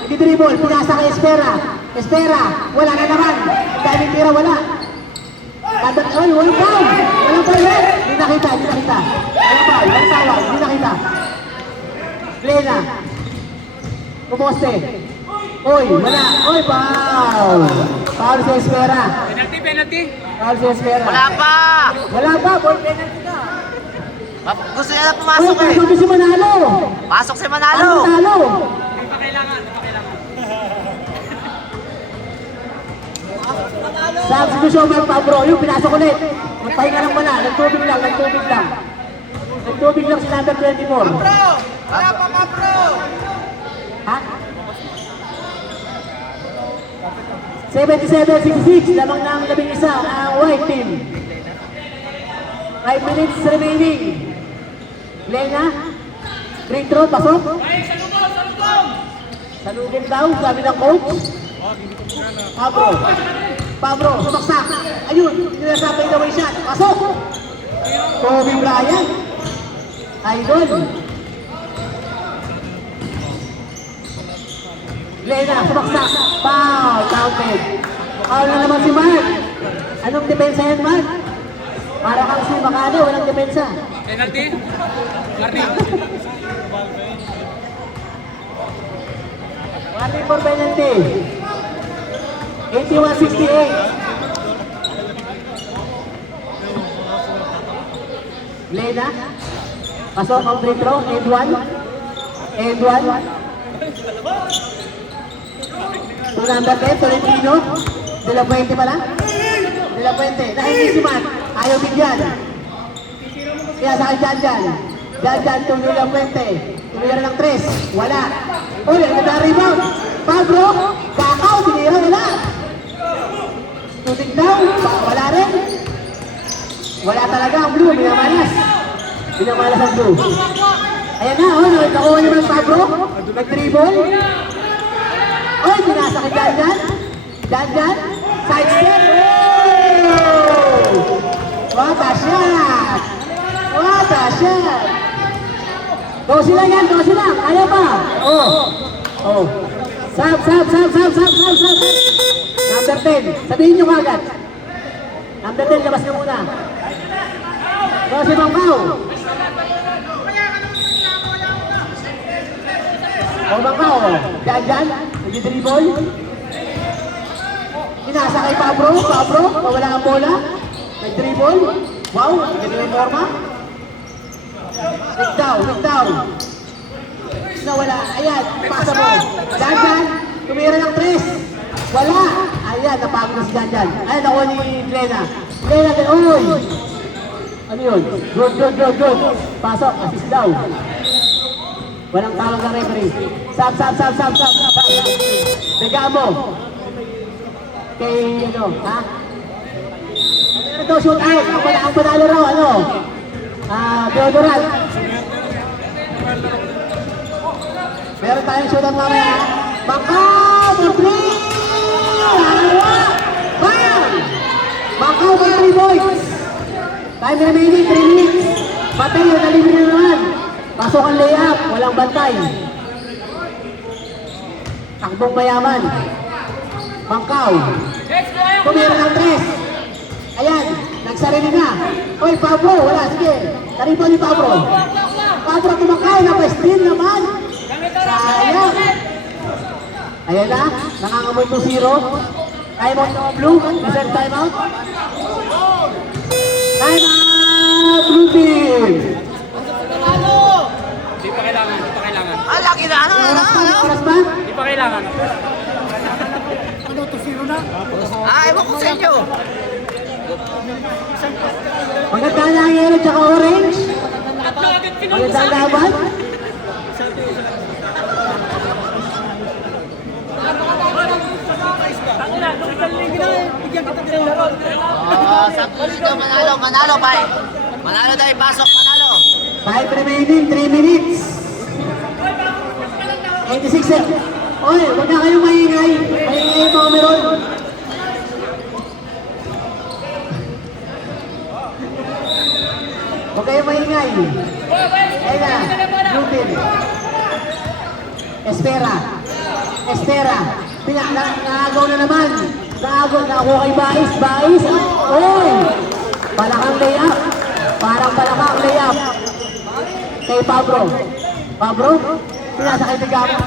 Nag-dribble. Pinasa kay Espera. Espera. Wala na naman. Dahil tira wala. Ay, walang foul. Walang foul rin. Hindi nakita. Walang foul. Walang tawag. Hindi nakita. Lena. Pumoste. Oy, wala. Oy, foul. Foul si Espera. Penalty. Foul si Espera. Wala pa! Wala pa. Ball penalty ka. Gusto niya na pumasok eh. Pasok si Manalo. Pasok si Ano Manalo. Manalo? Hindi pa kailangan. Substitution ng Pablo. Yung pinasok ulit. Magpahinga lang wala. Nagtubig lang. Nagtubig lang si number 24. Wala pa ka, bro! Ha? 77-66, lamang ng 11 ang white team. 5 minutes remaining. Lena, free throw, pasok. Salugin daw, sabi ng coach. Pablo, sumaksak. Ayun, sinasabay na way shot. Pasok! Kobe Bryant. Idol. Lena, sumaksak. Foul, counted. Foul na naman si Mark. Anong depensa yan, Mark? Para kang si Makane, walang depensa. Penalty. Warning. Warning for penalty. 81-68. Lena, pasok ang free throw, end one. To number 10, Tolentino. De La Puente pala. De La Puente, nahingi si Matt. Ayaw bigyan. Kaya sa akin Janjan to De La Puente. Tumira ng 3. Wala. Uy, ang ganda rebound. Pablo, kakaw, tinira wala. Tutig daw, wala rin. Wala talaga ang blue, minamalas ang blue. Ayan na, nakuha niyo ng Pablo. Nag-dribble. Oy, pinasa kay Janjan. Side step. Oh! What a shot! Dosi lang. Ayaw pa. Oh. Sab. Number 10. Sabihin nyo kagad. Number 10, labas na muna. Dosi Bangkaw. Bangkaw. Janjan. Nag-dribble. Inasa kay Pablo, mawala ang bola. Nag-dribble. Wow, ganun yung forma. Look down. Nawala. Ayan, pasa mo. Janjan, tumira ng 3. Wala. Ayan, napagod na si Janjan. Ayan, ako ni Lena. Uy. Ano yun? Good. Pasok, assist daw. Walang tawag ng referee. Sab. Tegamo. Kay ha? Meron daw shoot out. Ang panalo raw, Deodorant. Meron tayong shoot out mamaya. Bangkaw for 3! Bam! Bangkaw for 3 boys. Time remaining, 3 minutes. Mateo, nalibre na naman. Pasok ang layup, walang bantay. Takbong mayaman. Bangkaw. Tumira ng 3. Ayan, nagsarili na. Oy, Pablo, wala. Sige, taripo ni Pablo. Pablo tumakay, napa-steal naman. Sayang. Ayan na, nangangamoy 2-0. Timeout ng Blue, reserve timeout. Timeout, Blue Team. Di pa kailangan, di pa kailangan. Ah, laki na. Ano? Oras pa? Di pa kailangan. Ano, 2-0 na? Ah, ewan ko sa inyo. Magandang na ang yellow tsaka orange. Tatlo agad pinulong sa Magandang akin. laban. Tangina, nung isang linggo na, bigyan kita din ng laro. Oh, sakto dito. Manalo, manalo, pai. Manalo tayo, pasok, manalo. 5 remaining, 3 minutes. 86 seconds. Oy, huwag na kayong maingay. Maingay yung mga meron. Huwag kayong maingay. Ayun na, blue team. Espera. Espera. Naagaw na naman. Naagaw, nakuha kay Bais. Bais. Oy! Palakang layup. Parang palakang layup. Kay Pablo. Pablo? Pinasa kay Tigamo.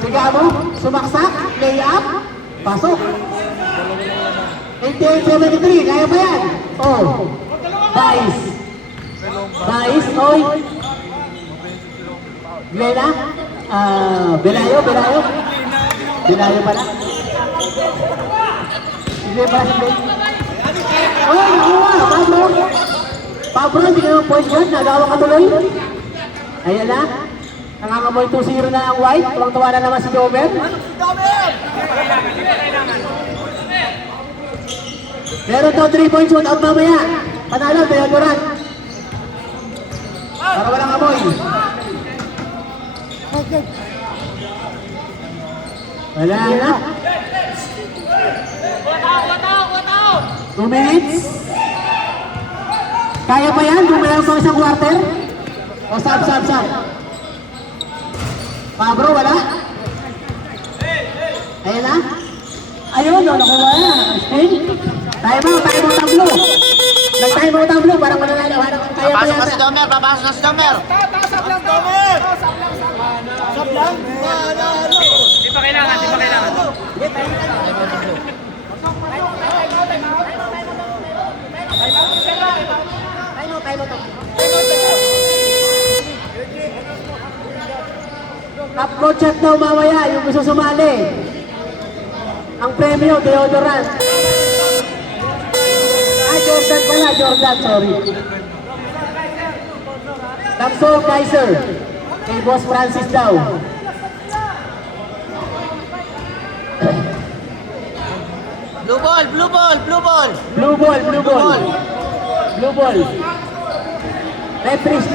Tigamo? Sumaksak. Layup. Pasok. 88-73. Kaya pa yan? Oh. Bais. Bais. Oy. Glena? Belayo. Belayo pala. Hindi pala si Glenn. Oh, nakuha. Pablo. Pablo, hindi ka naman point guard. Nagawa ka tuloy. Ayan na. Nangangamoy 2-0 na ang white. Tuwang-tuwa na naman si Domer. Meron to 3 points shoot out mamaya. Panalo, Deodoran. Para walang amoy. Okay. Wala na. 2 minutes. Kaya pa yan? Bumayang pang isang quarter? O sab. Pabro, wala? Ayan na. Ayun, nakuha na. Spin. Timeout ang blue. Nag-timeout ang blue. Parang mananalo. Kaya pa Papasok na si yata. Domer, papasok na si Domer. Di pa kailangan, di pa kailangan. Upload chat daw mamaya, yung gusto sumali. Ang premyo, deodorant. Jordan pala, Jordan, sorry. Tamso, Kaiser. Kay Boss Francis daw. Blue ball. Blue ball. Referee's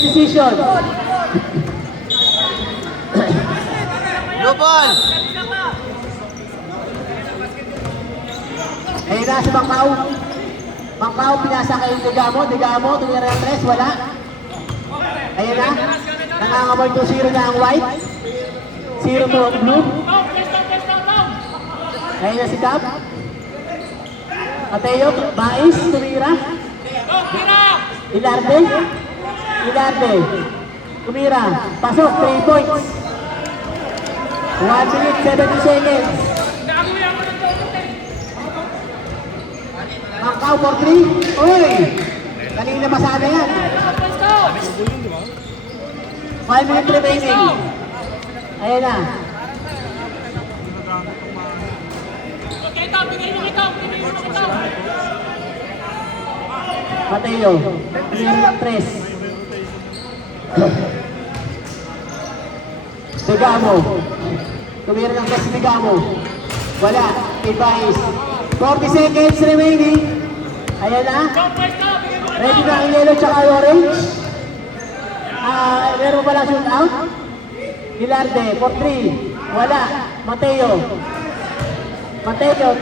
decision. Blue ball. Ayun na si Macau. Macau, pinasa kay Digamo, tumira ng tres, wala. Ayun na. Nangangamoy 2-0 na ang white. 0 to ang blue. Ayun na si Cap. Mateo, Bais, tumira. Ilarde. Tumira. Pasok, 3 points. 1 minute, 70 seconds. Macau for 3. Uy! Kanina masada yan. 5 minutes remaining. Ayan na. Mateo. Tumira ng 3. Digamo. Tumira ng 3 Digamo. Wala. Ibais. 40 seconds remaining. Ayan na. Ready na ang yellow tsaka orange. Meron pala shoot out. Gilarde for 3. Wala. Mateo,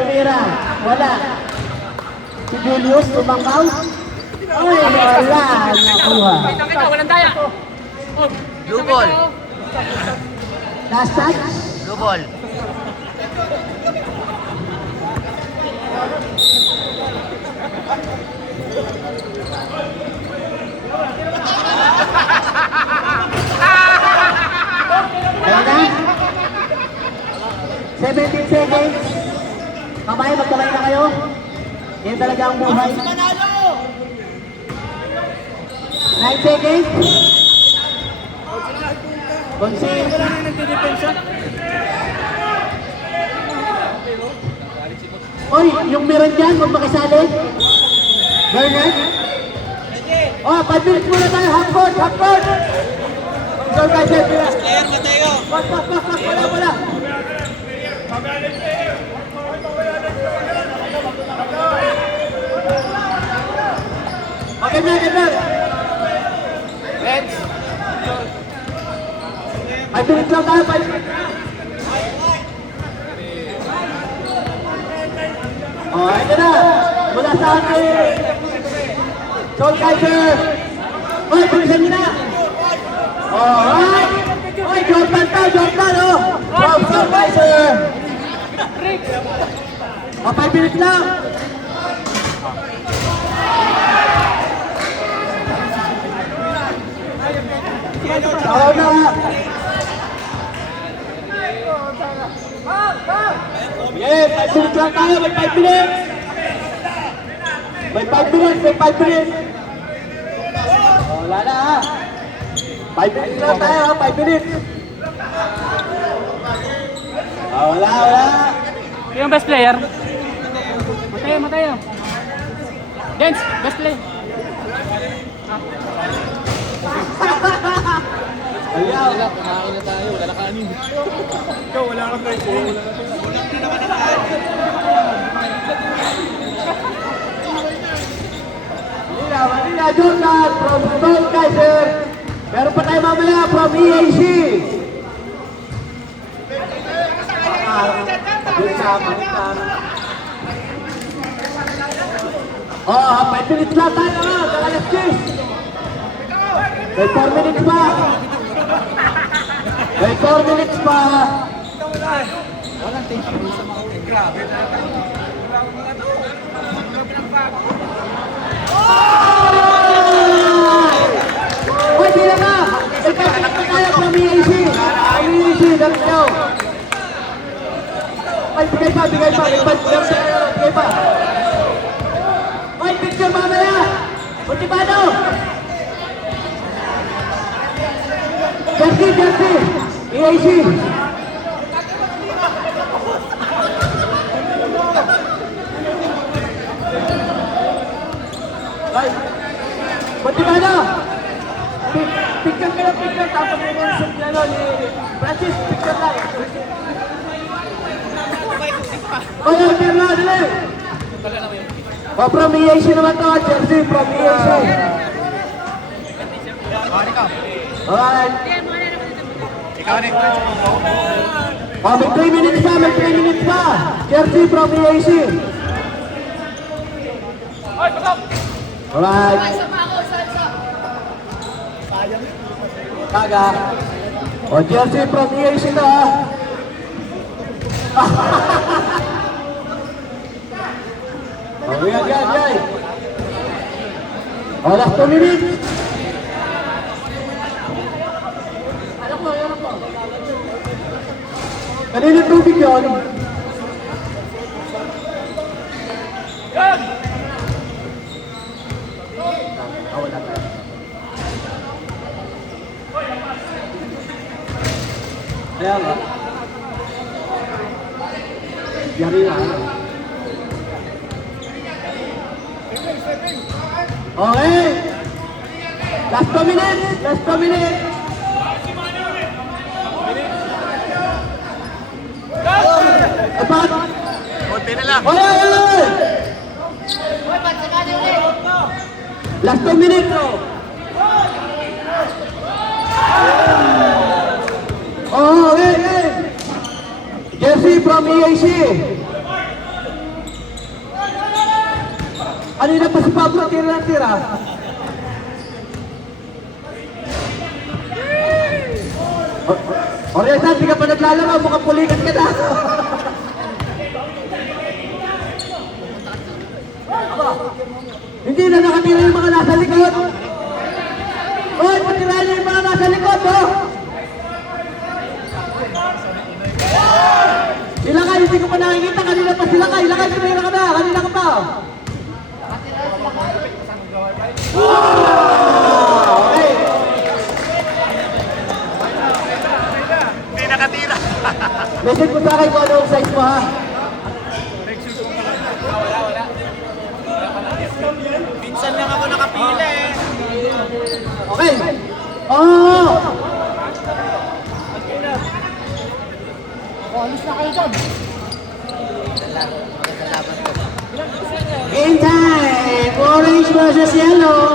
tumira. Wala. Si Julius, tumangkaw. Ay, wala. Nakuha. Kita, walang daya. Blue ball. Last touch. Blue ball. Ayan na. 17 seconds. Kamay, magkamay na kayo. Yan talaga ang buhay. 9 seconds. Concede. Oy, yung meron dyan, huwag makisali. Bernard? Oh, 5 minutes muna tayo. Half court, half court. So, guys, Player Mateo. wala. Okay, na. Let's. 5 minutes lang tayo, 5 minutes. Oh, ito na. Mula sa akin. Soul Kaiser. Oy, bilisan niyo na. Alright. Oy, Jordan oh. From Soul Kaiser. Oh, 5 minutes lang. Tawag na. Yeah, 5 minutes lang tayo. May 5 minutes. May 5 minutes. Oh, wala na ha. 5 minutes lang tayo ha. 5 minutes. Oh, wala. Yung best player? Mateo. Dance, best player. Ayaw. Kumain na tayo, wala na kanin. Ikaw, wala kang break. Manila, Jordan from Soul Kaiser. Meron pa tayo mamaya from EAC. Oh, 5 minutes lang tayo ha. Alas 10. May 4 minutes pa. May 4 minutes pa. Uy, sila na! Ipagkakas na tayo from EAC. EAC, let's go. Ay, bigay pa. Bigay pa. Uy, picture mamaya. Motivado. Jersey. EAC. Ay, motivado. Picture ka lang, tapos mo yung subyano ni Francis, picture lang. Okay, na, dali. Oh, from EAC naman to, Jersey, from EAC. Alright. Oh, may 3 minutes pa. Jersey from EAC. Alright. Kaga. Oh, Jersey from EAC na ha. Oh, yan. Oh, last 2 minutes. Alam ko. Kanina tubig yun. Wala tayo. Ayan ba? Yari na. Okay. Last 2 minutes. Dapat. Konti na lang. Oy! Last 2 minutes. Oh, hey. Jersey from EAC. Kanina pa si Pablo tira. Oriental, di ka pa naglalaro, mukhang pulikat ka na. Hindi na nakatira yung mga nasa likod. Hoy, patirahin yung mga nasa likod, oh! Sila kayo, hindi ko pa nakikita. Kanina pa sila kayo. Ilakay, sumira ka na. Kanina ka pa, oh. Okay. Hindi nakatira. Message mo sa akin kung anong size mo, ha? Minsan lang ako nakapila eh. Okay. Oh! Alis na kayo dyan. Game time! Orange versus yellow.